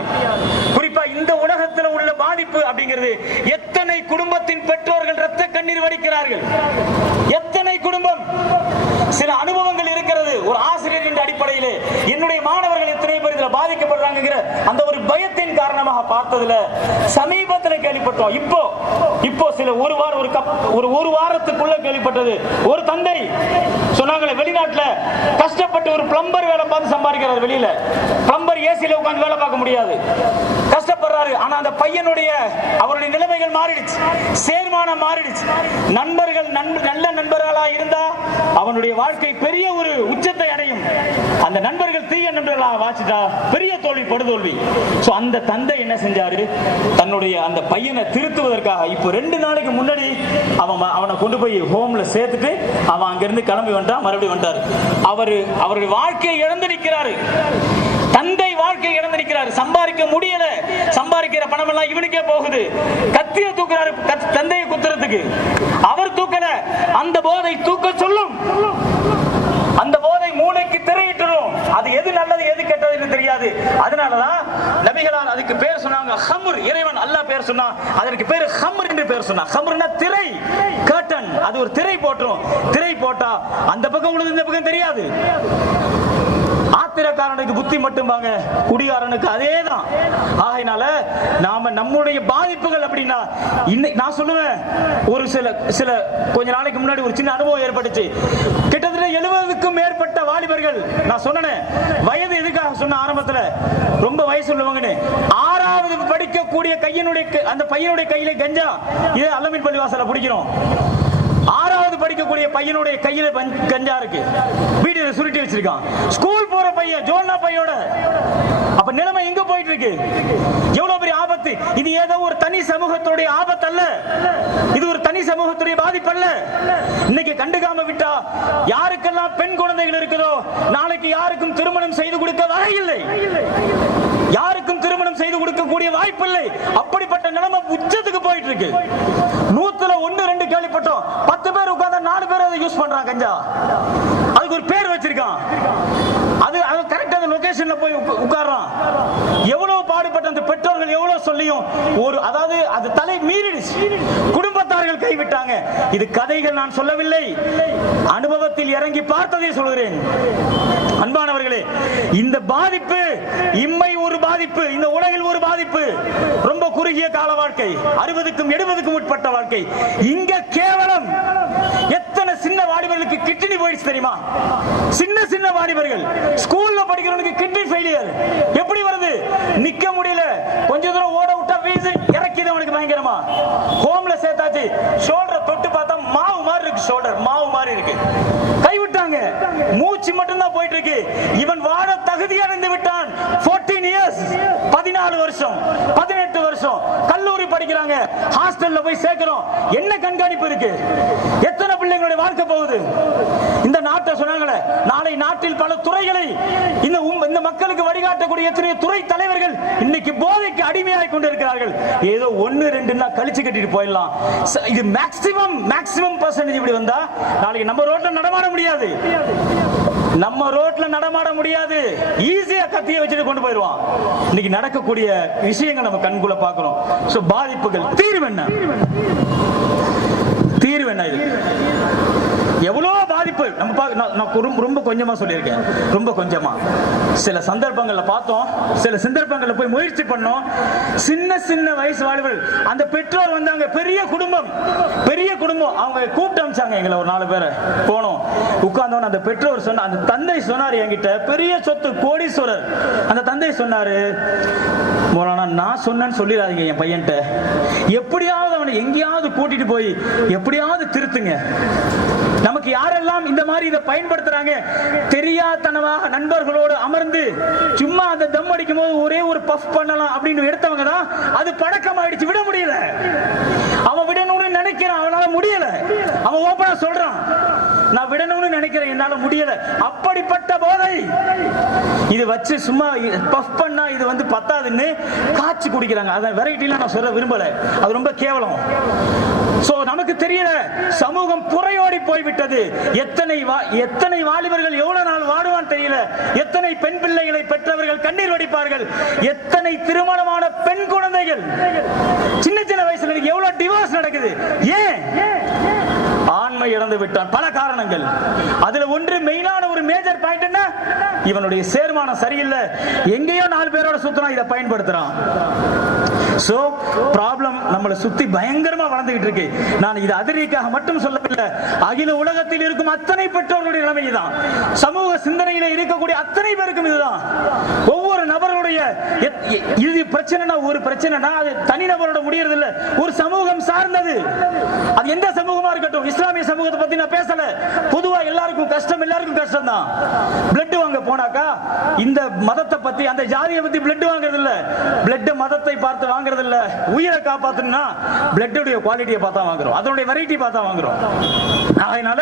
குறிப்பா இந்த உலகத்தில் உள்ள பாதிப்பு அப்படிங்கிறது, எத்தனை குடும்பத்தின் பெற்றோர்கள் இரத்த கண்ணீர் வடிக்கிறார்கள், எத்தனை குடும்பம். சில அனுபவங்கள் இருக்கிறது, ஒரு ஆசிரியர் என்ற அடிப்படையிலே என்னுடைய மாணவர்கள் எத்தனை பேர் இதில் பாதிக்கப்படுறாங்க அந்த ஒரு பயத்தின் காரணமாக பார்த்ததுல சமீபத்தில் கேள்விப்பட்டோம். இப்போ சில ஒரு வாரத்துக்குள்ள கேள்விப்பட்டது, ஒரு தந்தை சொன்னாங்களே, வெளிநாட்டுல கஷ்டப்பட்டு ஒரு பிளம்பர் வேலை பார்த்து சம்பாதிக்கிறார். வெளியில பிளம்பர் ஏசில உட்கார்ந்து வேலை பார்க்க முடியாது, கஷ்டப்படுறாரு. ஆனா அந்த பையனுடைய அவருடைய நிலைமைகள் மாறிடுச்சு, சேர்மானம் மாறிடுச்சு. நண்பர்கள் நல்ல நண்பர்களா இருந்தா அவனுடைய வாழ்க்கை பெரிய ஒரு உச்சத்தை அடையும். அந்த நண்பர்கள் தீய நண்பர்களாக வாச்சிட்டா பெரிய தோல்வி, படுதோல்வி. அந்த தந்தை என்ன செஞ்சாரு, தன்னுடைய அந்த பையனை திருத்துவதற்காக இப்போ 2 நாளைக்கு முன்னாடி அவனை கொண்டு போய் ஹோம்ல சேர்த்துட்டு அவன் அங்கிருந்து கிளம்பி வந்துட்டான், மறுபடியும் வந்துட்டாரு. அவருடைய வாழ்க்கையை இழந்து நிற்கிறாரு, தந்தை வாழ்க்கை இழந்து நிற்கிறாரு. சம்பாதிக்க முடியல, சம்பாதிக்கிற பணம் எல்லாம் இவனுக்கே போகுது. கத்திய தூக்குறாரு தந்தையை குத்துறதுக்கு, அவர் தூக்கல, அந்த போதை தூக்க சொல்லும், அந்த போதை மூளைக்கு திரையிட்டுரும். அது எது நல்லது எது கெட்டதுன்னு தெரியாது. அதனாலதான் நபிகளார் அதுக்கு பேர் சொன்னாங்க ஹம்ர். இறைவன் அல்லாஹ் பேர் சொன்னா அதற்கு பேர் ஹம்ர் என்று பேர் சொன்னா. ஹம்ர்னா திரை, கர்டன். அது ஒரு திரை போட்டுரும். திரை போட்டா அந்த பக்கம் உள்ளது இந்த பக்கம் தெரியாது. ஆத்திரக்காரனுக்கு புத்தி மட்டும்பாங்க, குடிகாரனுக்கு அதேதான். ஆகையினால நாம நம்முடைய பாதிப்புகள் அப்படின்னா, நான் சொல்லுவேன், ஒரு சில கொஞ்ச நாளைக்கு முன்னாடி ஒரு சின்ன அனுபவம் ஏற்பட்டுச்சு. கிட்டத்தட்ட 70க்கும் மேற்பட்ட வாலிபர்கள், நான் சொன்னேன் வயது எதுக்காக சொன்ன ஆரம்பத்துல, ரொம்ப வயசு உள்ளவங்கன்னு, 6வது படிக்கக்கூடிய அந்த பையனுடைய கையில கஞ்சா, இது அல்லமின் பள்ளிவாசல பிடிக்கிறோம். 6வது படிக்கக்கூடிய பையனுடைய கையில கஞ்சா இருக்கு, வீடியோ சுருட்டி வச்சிருக்கான். ஸ்கூல் போற பையன், ஜோன்னா பையோட. அப்ப நிலைமை எங்க போயிட்டு இருக்கு? எவ்வளவு பெரிய ஆபத்து இது! ஏதோ ஒரு தனி சமூகத்துடைய ஆபத்து அல்ல, இது ஒரு தனி சமூகத்துடைய பாதிப்பு அல்ல. இன்னைக்கு கண்டுக்காம விட்டா யாருக்கெல்லாம் பெண் குழந்தைகள் இருக்குதோ, நாளைக்கு யாருக்கும் திருமணம் செய்து கொடுக்க வகையில்லை, யாருக்கும் திருமணம் செய்து கொடுக்கக்கூடிய வாய்ப்பில்லை. அப்படிப்பட்ட நிலைமை உச்சத்துக்கு போயிட்டு இருக்கு. 100ல 1 2 கேள்விப்பட்டோம். 10 பேர் உட்கார்ந்தா 4 பேர் அதை யூஸ் பண்றாங்க கஞ்சா. அதுக்கு ஒரு பேர் வச்சிருக்கான். அது கரெக்டா அந்த லொகேஷன்ல போய் உட்கார்றான். எவ்வளவு பாடுபட்ட அந்த பெற்றோர்கள் எவ்வளவு சொல்லியும் அதாவது அது தலை மீறிடுச்சு. குடும்பத்தார்கள் கைவிட்டாங்க. இது கதைகள் நான் சொல்லவில்லை, அனுபவத்தில் இறங்கி பார்த்ததை சொல்கிறேன். அன்பானவர்களே, இந்த பாதிப்பு இம்மை ஒரு பாதிப்பு, இந்த உலகில் ஒரு பாதிப்பு. ரொம்ப குறுகிய கால வாழ்க்கை, 60க்கும் 70க்கும் உட்பட்ட வாழ்க்கை. இங்க கேவலம் எத்தனை சின்ன வாலிபர்களுக்கு கிட்னி போயிடுச்சு தெரியுமா? சின்ன வாலிபர்கள், ஸ்கூல்ல படிக்கிறவனுக்கு கிட்னி ஃபெயிலியர். எப்படி வருது? நிக்க முடியல, கொஞ்ச தூரம் ஓட விட்டா வீசி இறக்கிது அவனுக்கு பயங்கரமா. ஹோம்ல சேர்த்தாச்சு, ஷோல்டர் தொட்டு பார்த்தா மாவு மாதிரி இருக்கு. ராக் ஷோல்டர் மாவு மாதிரி இருக்கு. கைவிட்டாங்க. மூச்சு மட்டும் தான் போயிட்டு இருக்கு. இவன் வாழ தகுதி அடைந்து விட்டான். 14 இயர்ஸ், 14 வருஷம், 18 வருஷம், கல்லூரி படிக்கிறாங்க. ஹாஸ்டல்ல போய் சேர்க்கிறோம். என்ன கண்காணிப்பு இருக்கு? எத்தனை பிள்ளைங்களுடைய வாழ்க்கை போகுது? இந்த நாட்டை சொன்னாங்களே, நாளை நாட்டில் பல துறைகளை இந்த மக்களுக்கு வழிகாட்டக்கூடிய எத்தனை துறை தலைவர்கள் இன்னைக்கு போதைக்கு அடிமையாகி கொண்டிருக்கிறார்கள். ஏதோ 1-2 கழிச்சு கட்டிட்டு போயிடலாம். இது மேக்ஸிமம் பர்சன்டேஜ் இப்படி வந்தா நாளைக்கு நம்ம ரோட்ல நடமாட முடியாது. நம்ம ரோட்ல நடமாட முடியாது. ஈஸியா கத்தியை வச்சுட்டு கொண்டு போயிடுவான். இன்னைக்கு நடக்கக்கூடிய விஷயங்கள் நம்ம கண்குள்ள பார்க்கிறோம். சோ பாதிப்புகள், தீர்வு என்ன? தீர்வு என்ன? இது எவ்வளவு பாதிப்பு நம்ம ரொம்ப கொஞ்சமா சொல்லியிருக்கேன். ரொம்ப கொஞ்சமா சில சந்தர்ப்பங்கள்ல பார்த்தோம். சில சந்தர்ப்பங்கள்ல போய் முயற்சி பண்ணோம். சின்ன வயசு வாலிபர்கள், அந்த பெற்றோர் வந்தாங்க. பெரிய குடும்பம். அவங்க கூப்பிட்டு அனுப்பிச்சாங்க எங்களை. ஒரு 4 பேரை போனோம். உட்கார்ந்தோன்னு அந்த பெற்றோர் சொன்ன, அந்த தந்தை சொன்னாரு என்கிட்ட, பெரிய சொத்து, கோடீஸ்வரர். அந்த தந்தை சொன்னாரு, மோலானா நான் சொன்னேன்னு சொல்லிடாதீங்க என் பையன்ட்ட. எப்படியாவது அவனை எங்கேயாவது கூட்டிட்டு போய் எப்படியாவது திருத்துங்க. நமக்கு யாரெல்லாம் இந்த மாதிரி இதை பயன்படுத்துறாங்க, தெரியாதனமாக நண்பர்களோடு அமர்ந்து சும்மா அந்த தம் அடிக்கும் போது ஒரே ஒரு பஃப் பண்ணலாம் அப்படின்னு எடுத்தவங்க தான் அது பழக்கம் ஆயிடுச்சு. விட முடியல. அவன் விடணும்னு நினைக்கிறான், அவனால முடியல. அவன் ஓப்பனா சொல்றான், நான் விடணும்னு நினைக்கிறேன், என்னால முடியல. அப்படிப்பட்ட போதை இது வச்சு சும்மா பஃப் பண்ணா இது வந்து பத்தாதுன்னு காய்ச்சி குடிக்கிறாங்க. அதை வெரைட்டிலாம் நான் சொல்ல விரும்பல, அது ரொம்ப கேவலம். சோ நமக்கு தெரியல, சமூகம் புறையோடி போய்விட்டது. எத்தனை வாலிபர்கள் எவ்வளவு நாள் வாடுவான் தெரியல. எத்தனை பெண் பிள்ளைகளை பெற்றவர்கள் கண்ணீர் வடிப்பார்கள். எத்தனை திருமணமான பெண் குழந்தைகள் சின்ன வயசுல எவ்வளவு டிவோர்ஸ் நடக்குது. ஏன்? ஆண்மை இழந்து விட்டான். பல காரணங்கள். அதுல ஒன்று மெயினான ஒரு மேஜர் பாயிண்ட் என்ன? இவனுடைய சேர்மானம் சரியில்லை. எங்கேயோ 4 பேரோட சுத்தம் இதை பயன்படுத்துறான். சோ ப்ராப்ளம் நம்மளை சுத்தி பயங்கரமா வளர்ந்துகிட்டு இருக்கு. நான் இது அதிர்ச்சிக்காக மட்டும் சொல்லவில்லை. அகில உலகத்தில் இருக்கும் அத்தனை பெற்றோர்களுடைய நிலைமை இதுதான். சமூக சிந்தனையில இருக்கக்கூடிய அத்தனை பேருக்கும் இதுதான். ஒவ்வொரு நபர்களுடைய இது பிரச்சனைனா, ஒரு பிரச்சனைனா அது தனிநபரோட முடியறது இல்ல, ஒரு சமூகம் சார்ந்தது. அது எந்த சமூகமா இருக்கட்டும். இஸ்லாமிய சமூகத்தை பத்தி நான் பேசல. பொதுவா எல்லாருக்கும் கஷ்டம், எல்லாருக்கும் கஷ்டம் தான். பிளட் வாங்க போனாக்கா இந்த மதத்தை பத்தி, அந்த ஜாதியை பத்தி பிளட் வாங்குறது இல்ல. பிளட் மதத்தை பார்த்து வாங்குறது இல்ல. உயிரை காப்பாத்தணும்னா பிளட்டுடைய குவாலிட்டியை பார்த்தா வாங்குறோம், அதனுடைய வெரைட்டி பார்த்தா வாங்குறோம். அதனால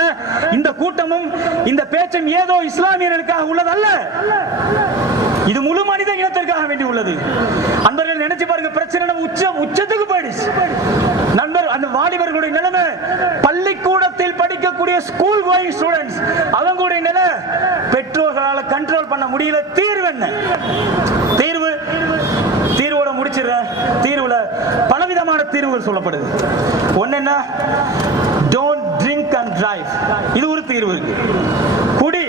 இந்த கூட்டமும் இந்த பேச்சும் ஏதோ இஸ்லாமியர்களுக்காக உள்ளதல்ல. இது முழு மனித இனத்திற்காக வேண்டி உள்ளது. அன்பர்கள் நினைச்சு பாருங்க, பிரச்சனை உச்சத்துக்கு போயிடுச்சு. நண்பர், அந்த வாலிபர்களுடைய நிலைமை, பள்ளிக்கூடத்தில் படிக்கக்கூடிய ஸ்கூல் கோயிங் ஸ்டூடெண்ட்ஸ், அவங்களுடைய நிலை பெற்றோர்களால் கண்ட்ரோல் பண்ண முடியல. தீர்வு என்ன? தீர்வோட முடிச்சிடுறேன். தீர்வுல பலவிதமான தீர்வுகள் சொல்லப்படுது. ஒன்னு என்ன? Don't drink and drive. இது ஒரு தீர்வு இருக்கு. குடி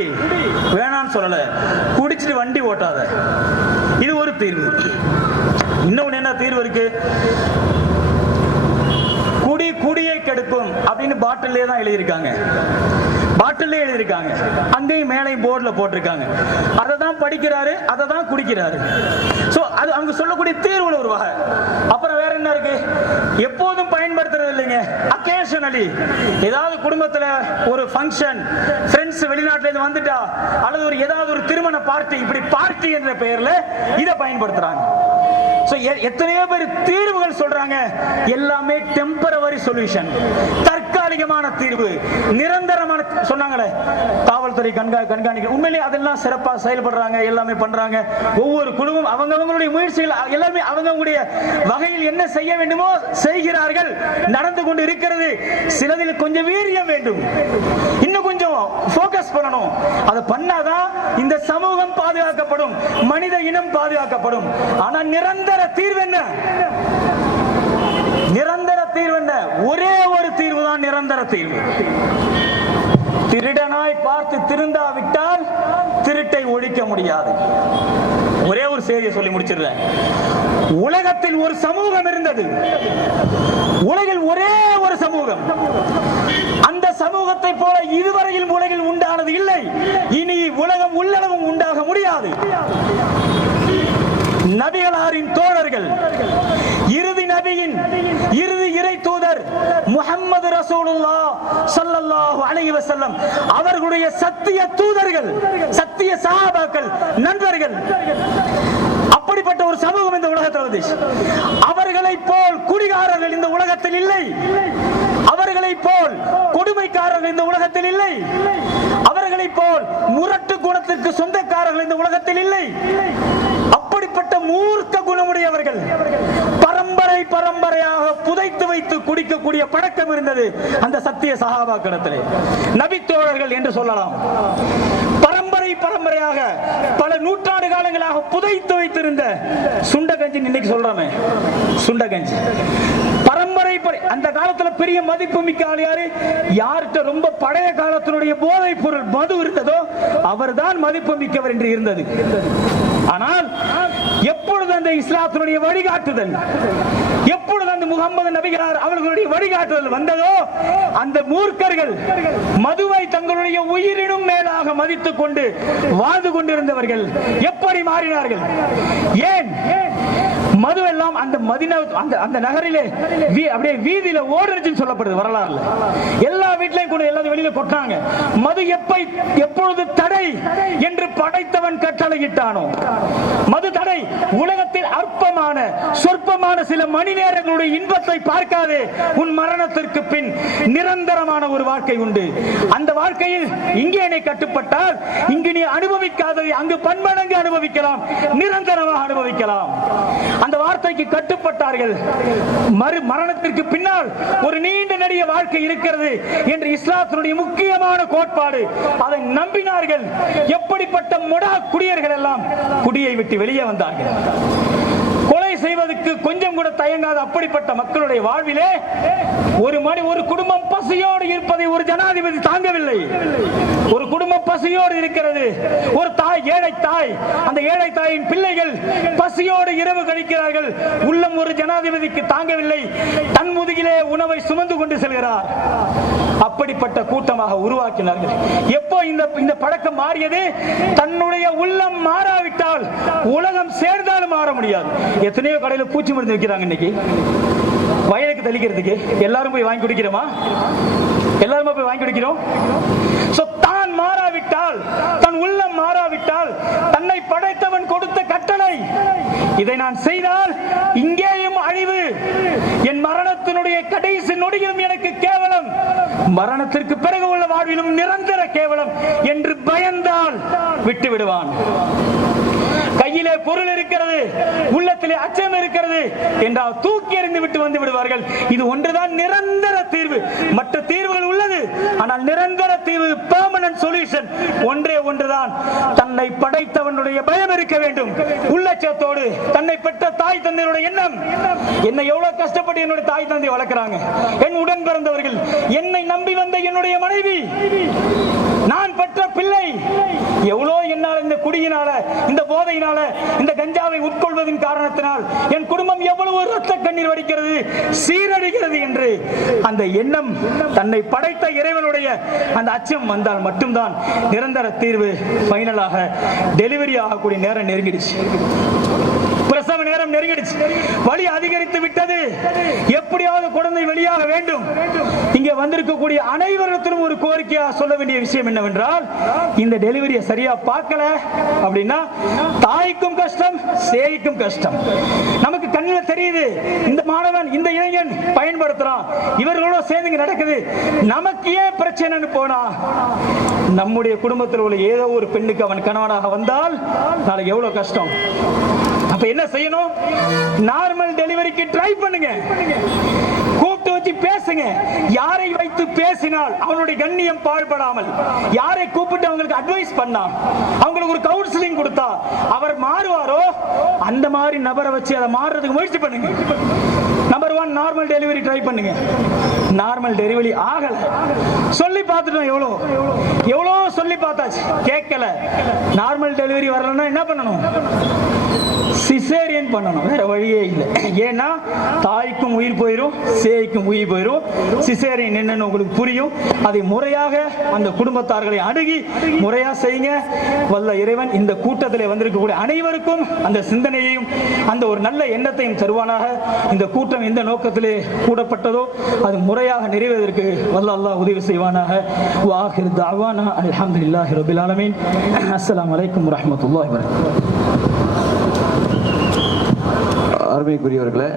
வேணான்னு சொல்லல, குடிச்சிட்டு வண்டி ஓட்டாத. இது ஒரு தீர்வு. இன்னொன்னு என்ன தீர்வு இருக்கு? குடியை கெடுக்கும் அப்படின்னு பாட்டிலே தான் எழுதியிருக்காங்க. அங்கேயும் மேலே போர்டுல போட்டிருக்காங்க. அதை தான் படிக்கிறாரு, அதை தான் குடிக்கிறாரு. சோ அது அவங்க சொல்லக்கூடிய தீர்வுல ஒரு வகை. அப்புறம் வேற என்ன இருக்கு? எப்போதும் பயன்படுத்துறது இல்லைங்க, அக்கேஷனலி. ஏதாவது குடும்பத்துல ஒரு ஃபங்க்ஷன், ஃப்ரெண்ட்ஸ் வெளிநாட்டுல இருந்து வந்துட்டா, அல்லது ஏதாவது ஒரு திருமண பார்ட்டி, இப்படி பார்ட்டி என்ற பெயர்ல இதை பயன்படுத்துறாங்க. எத்தனையோ பேர் தீர்வுகள் சொல்றாங்க. எல்லாமே டெம்பரவரி சொல்யூஷன், தற்காலிகமான தீர்வு. நிரந்தரமான சொன்னாங்களே, காவல்துறை கண்காணிக்க, உண்மையிலே அதெல்லாம் சிறப்பா செயல்படுறாங்க, எல்லாமே பண்றாங்க. ஒவ்வொரு குழுவும் அவங்களுடைய முயற்சிகள் எல்லாமே அவங்களுடைய வகையில் என்ன செய்ய வேண்டுமோ செய்கிறார்கள், நடந்து கொண்டு இருக்கிறது. சிலதில் கொஞ்சம் வீரியம் வேண்டும், இன்னும் கொஞ்சம் போக்கஸ் பண்ணணும். அதை பண்ணாதான் இந்த சமூகம் பாதுகாக்கப்படும், மனித இனம் பாதுகாக்கப்படும். ஆனா நிரந்தர தீர்வு என்ன? நிரந்தர தீர்வு என்ன? ஒரே ஒரு தீர்வு தான் நிரந்தர தீர்வு. திருடனாய் பார்த்து திருந்தாவிட்டால் திருட்டை ஒழிக்க முடியாது. ஒரே ஒரு செய்தியை சொல்லி முடிச்சிடுறேன். உலகத்தில் ஒரு சமூகம் இருந்தது, உலகில் ஒரே ஒரு சமூகம். அந்த சமூகத்தை போல இதுவரையில் உலகில் உண்டானது இல்லை, இனி உலகம் உள்ளளவும் உண்டாக முடியாது. நபிகளாரின் தோழர்கள், இறுதி நபியின் இறுதி இறை தூதர் முஹம்மது ரசூலுல்லாஹ் ஸல்லல்லாஹு அலைஹி வஸல்லம் அவர்களுடைய சத்திய தூதர்கள், சத்திய சஹாபாக்கள், நண்பர்கள். அப்படிப்பட்ட ஒரு சமூகம் இந்த உலகத்தில் வந்து அவர்களைப் போல் குடிகாரர்கள் இந்த உலகத்தில் இல்லை. அவர்களைப் போல் கொடுமைக்காரர்கள் இந்த உலகத்தில் இல்லை. அவர்களைப் போல் முரட்டு குணத்திற்கு சொந்தக்காரர்கள் இந்த உலகத்தில் இல்லை. அப்படிப்பட்ட மூர்க்க குணமுடையவர்கள் பரம்பரை பரம்பரையாக புதைத்து வைத்து குடிக்கக்கூடிய பழக்கம் இருந்தது அந்த சத்திய சஹாபாக்களிடத்திலே. நபித்தோழர்கள் என்று சொல்லலாம். பரம்பரை பரம்பரையாக பல நூற்றாண்டு காலங்களாக புதைத்து வைத்திருந்த சுண்டகஞ்சி, இன்னைக்கு சொல்றோமே சுண்டகஞ்சி, பரம்பரை அந்த காலத்துல பெரிய மதிப்பு மிக்க ஆள் யாரு? யார்கிட்ட ரொம்ப பழைய காலத்தினுடைய போதை பொருள் மது இருந்ததோ அவர்தான் மதிப்பு மிக்கவர் என்று இருந்தது. ஆனால் எப்பொழுது அந்த இஸ்லாத்தினுடைய வழிகாட்டுதல், எப்பொழுது அந்த முகமது நபிகளார் அவர்களுடைய வழிகாட்டுதல் வந்ததோ அந்த மூர்க்கர்கள் மதுவை தங்களுடைய உயிரினும் மேலாக மதித்துக் கொண்டு வாழ்ந்து கொண்டிருந்தவர்கள் எப்படி மாறினார்கள்? ஏன் மது எல்லாம் அந்த மதினா அந்த நகரிலே அப்படியே வீதியில ஓடுச்சுன்னு சொல்லப்படுது வரலாறுல. எல்லா வீட்லயும் கூட எல்லாரும் வெளியில கொட்டாங்க. மது எப்பொழுது தடை என்று படைத்தவன் கட்டளையிட்டானோ, மது தடை. உலகத்தில் அற்பமான சொற்பமான சில மணி நேரங்களுடைய இன்பத்தை பார்க்காதே, உன் மரணத்திற்கு பின் நிரந்தரமான ஒரு வாழ்க்கை உண்டு. அந்த வாழ்க்கையில் இங்கே நீ கட்டுப்பட்டால் இங்கு நீ அனுபவிக்காததை அங்கு பன்மடங்கு அனுபவிக்கலாம், நிரந்தரமாக அனுபவிக்கலாம். அந்த வார்த்தைக்கு கட்டுப்பட்டார்கள். மரணத்திற்கு பின்னால் ஒரு நீண்ட நெடிய வாழ்க்கை இருக்கிறது என்று இஸ்லாத்தினுடைய முக்கியமான கோட்பாடு. அதை நம்பினார்கள். எப்படிப்பட்ட முடா குடியர்கள் எல்லாம் குடியை விட்டு வெளியே வந்தார்கள். கொலை செய்வதற்கு கொஞ்சம் கூட தயங்காத அப்படிப்பட்ட மக்களுடைய வாழ்விலே ஒரு குடும்பம் பசியோடு இருப்பதை ஒரு ஜனாதிபதி தாங்கவில்லை. ஒரு குடும்பம் பசியோடு இருக்கிறது. ஒரு தாய், ஏழை தாய், அந்த ஏழை தாயின் பிள்ளைகள் பசியோடு இரவு கழிக்கிறார்கள். உள்ளம் ஒரு ஜனாதிபதிக்கு தாங்கவில்லை. தன் முதுகிலே உணவை சுமந்து கொண்டு செல்கிறார். அப்படிப்பட்ட கூட்டமாக உருவாக்கினார்கள். எப்போ இந்த பழக்கம் மாறியது? தன்னுடைய உள்ளம் மாறாவிட்டால் உலகம் சேர்ந்தாலும் மாற முடியாது. எத்தனையோ கடையில் பூச்சி மருந்து வைக்கிறாங்க இன்னைக்கு வயலுக்கு தெளிக்கிறதுக்கு. எல்லாரும் போய் வாங்கி குடிக்கிறோமா? எல்லாருமே போய் வாங்கி குடிக்கிறோம். தான் மாறாவிட்டால், தன் உள்ளம் மாறாவிட்டால், தன்னை படைத்தவன் கொடுத்த கட்டளை, இதை நான் செய்தால் இங்கேயும் அழிவு, என் மரணத்தினுடைய கடைசி நொடியிலும் எனக்கு கேவலம், மரணத்திற்கு பிறகு உள்ள வாழ்விலும் நிரந்தர கேவலம் என்று பயந்தால் விட்டு விடுவான். கையிலே பொருள் இருக்கிறது, உள்ளத்திலே அச்சம் இருக்கிறது என்றால் தூக்கி எறிந்து விட்டு வந்து விடுவார்கள். இது ஒன்றுதான் நிரந்தர தீர்வு. மற்ற தீர்வுகள் உள்ளது, ஆனால் நிரந்தர தீர்வு, பெர்மனன்ட் சொல்யூஷன் ஒன்றே ஒன்றுதான். தன்னை படைத்தவனுடைய பயம் இருக்க வேண்டும். உள்ளச்சத்தோடு தன்னை பெற்ற தாய் தந்தையுடைய எண்ணம், என்னை எவ்வளவு கஷ்டப்பட்டு என்னுடைய தாய் தந்தை வளர்க்கிறாங்க, என் உடன் பிறந்தவர்கள், என்னை நம்பி வந்த என்னுடைய மனைவி, நான் பெற்ற பிள்ளை, எவ்வளோ என்னால் இந்த குடியினால, இந்த போதையினால, இந்த கஞ்சாவை உட்கொள்வதன் காரணத்தினால் என் குடும்பம் எவ்வளவு ரத்த கண்ணீர் வடிக்கிறது, சீரழிகிறது என்று அந்த எண்ணம், தன்னை படைத்த இறைவனுடைய அந்த அச்சம் வந்தால் மட்டும்தான் நிரந்தர தீர்வு. ஃபைனலாக டெலிவரி ஆகக்கூடிய நேரம் நெருங்கிடுச்சு. பிரசவ நேரம் நெருங்கிடுச்சு. வலி அதிகரித்து விட்டது. எப்படியாவது குழந்தை வெளியாக வேண்டும். இங்கே வந்திருக்கக்கூடிய அனைவரிடத்திலும் ஒரு கோரிக்கையாக சொல்ல வேண்டிய விஷயம் என்னவென்றால், இந்த டெலிவரியை சரியா பார்க்கல அப்படின்னா தாய்க்கும் கஷ்டம், சேய்க்கும் கஷ்டம். நமக்கு கண்ணில் தெரியுது, இந்த மாணவன், இந்த இளைஞன் பயன்படுத்துறான், இவர்களோட சேர்ந்து நடக்குது, நமக்கு ஏன் பிரச்சனைன்னு போனா, நம்முடைய குடும்பத்தில் உள்ள ஏதோ ஒரு பெண்ணுக்கு அவன் கணவனாக வந்தால் நாளைக்கு எவ்வளவு கஷ்டம். அப்ப என்ன செய்யணும்? நார்மல் டெலிவரிக்கு ட்ரை பண்ணுங்க. கூப்பிட்டு வச்சு பேசுங்க. யாரை வைத்து பேசினால் அவனுடைய கண்ணியம் பாழ்படாமல், யாரை கூப்பிட்டு அவங்களுக்கு அட்வைஸ் பண்ணா, அவங்களுக்கு ஒரு கவுன்சிலிங் கொடுத்தா அவர் மாறுவாரோ அந்த மாதிரி நபரை வச்சு அதை மாறுறதுக்கு முயற்சி பண்ணுங்க. நம்பர் 1, நார்மல் டெலிவரி ட்ரை பண்ணுங்க. நார்மல் டெலிவரி ஆகல, சொல்லி பார்த்துட்டோம், எவ்வளோ சொல்லி பார்த்தாச்சு, கேட்கல. நார்மல் டெலிவரி வரலன்னா என்ன பண்ணணும்? சிசேரியன் பண்ணணும், வேற வழியே இல்லை. ஏன்னா தாய்க்கும் உயிர் போயிடும், சேய்க்கும் உயிர் போயிடும். சிசேரியன் என்னன்னு உங்களுக்கு புரியும். அதை முறையாக அந்த குடும்பத்தார்களை அணுகி முறையா செய்யுங்க. வல்ல இறைவன் இந்த கூட்டத்தில் வந்திருக்கக்கூடிய அனைவருக்கும் அந்த சிந்தனையையும் அந்த ஒரு நல்ல எண்ணத்தையும் தருவானாக. இந்த கூட்டம் எந்த நோக்கத்திலே கூடப்பட்டதோ அது முறையாக நிறைவேறுவதற்கு வல்ல அல்லாஹ் உதவி செய்வானாக. வாஹிர் தஅவானா அல்ஹம்துலில்லாஹி ரப்பில் ஆலமீன். அஸ்ஸலாமு அலைக்கும் வரஹ்மத்துல்லாஹி வபரகாத்துஹு. அருமைக்குரியவர்களே,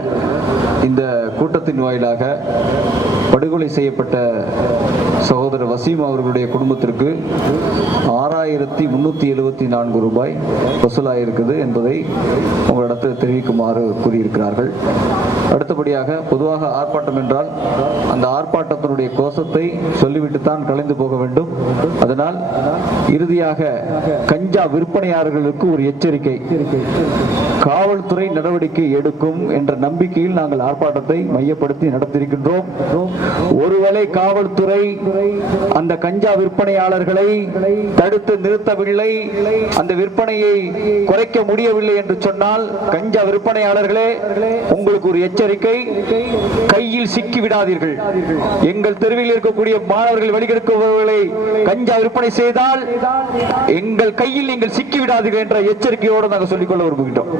இந்த கூட்டத்தின் வாயிலாக படுகொலை செய்யப்பட்ட சகோதரர் வசீம் அவர்களுடைய குடும்பத்திற்கு 6374 ரூபாய் வசூலாயிருக்குது என்பதை உங்களிடத்தில் தெரிவிக்குமாறு கூறியிருக்கிறார்கள். அடுத்தபடியாக, பொதுவாக ஆர்ப்பாட்டம் என்றால் அந்த ஆர்ப்பாட்டத்தினுடைய கோஷத்தை சொல்லிவிட்டு தான் கலைந்து போக வேண்டும். அதனால் இறுதியாக கஞ்சா விற்பனையாளர்களுக்கு ஒரு எச்சரிக்கை. காவல்துறை நடவடிக்கை எடுக்கும் என்ற நம்பிக்கையில் நாங்கள் ஆர்ப்பாட்டத்தை மையப்படுத்தி நடத்தியிருக்கின்றோம். ஒருவேளை காவல்துறை அந்த கஞ்சா விற்பனையாளர்களை தடுத்து நிறுத்தவில்லை, அந்த விற்பனையை குறைக்க முடியவில்லை என்று சொன்னால், கஞ்சா விற்பனையாளர்களே, உங்களுக்கு ஒரு எச்சரிக்கை, கையில் சிக்கி விடாதீர்கள். எங்கள் தெருவில் இருக்கக்கூடிய மாணவர்கள் வெளிக்கெடுப்பவர்களை கஞ்சா விற்பனை செய்தால் எங்கள் கையில் நீங்கள் சிக்கி விடாதீர்கள் என்ற எச்சரிக்கையோடு நாங்கள் சொல்லிக்கொள்ள விரும்புகின்றோம்.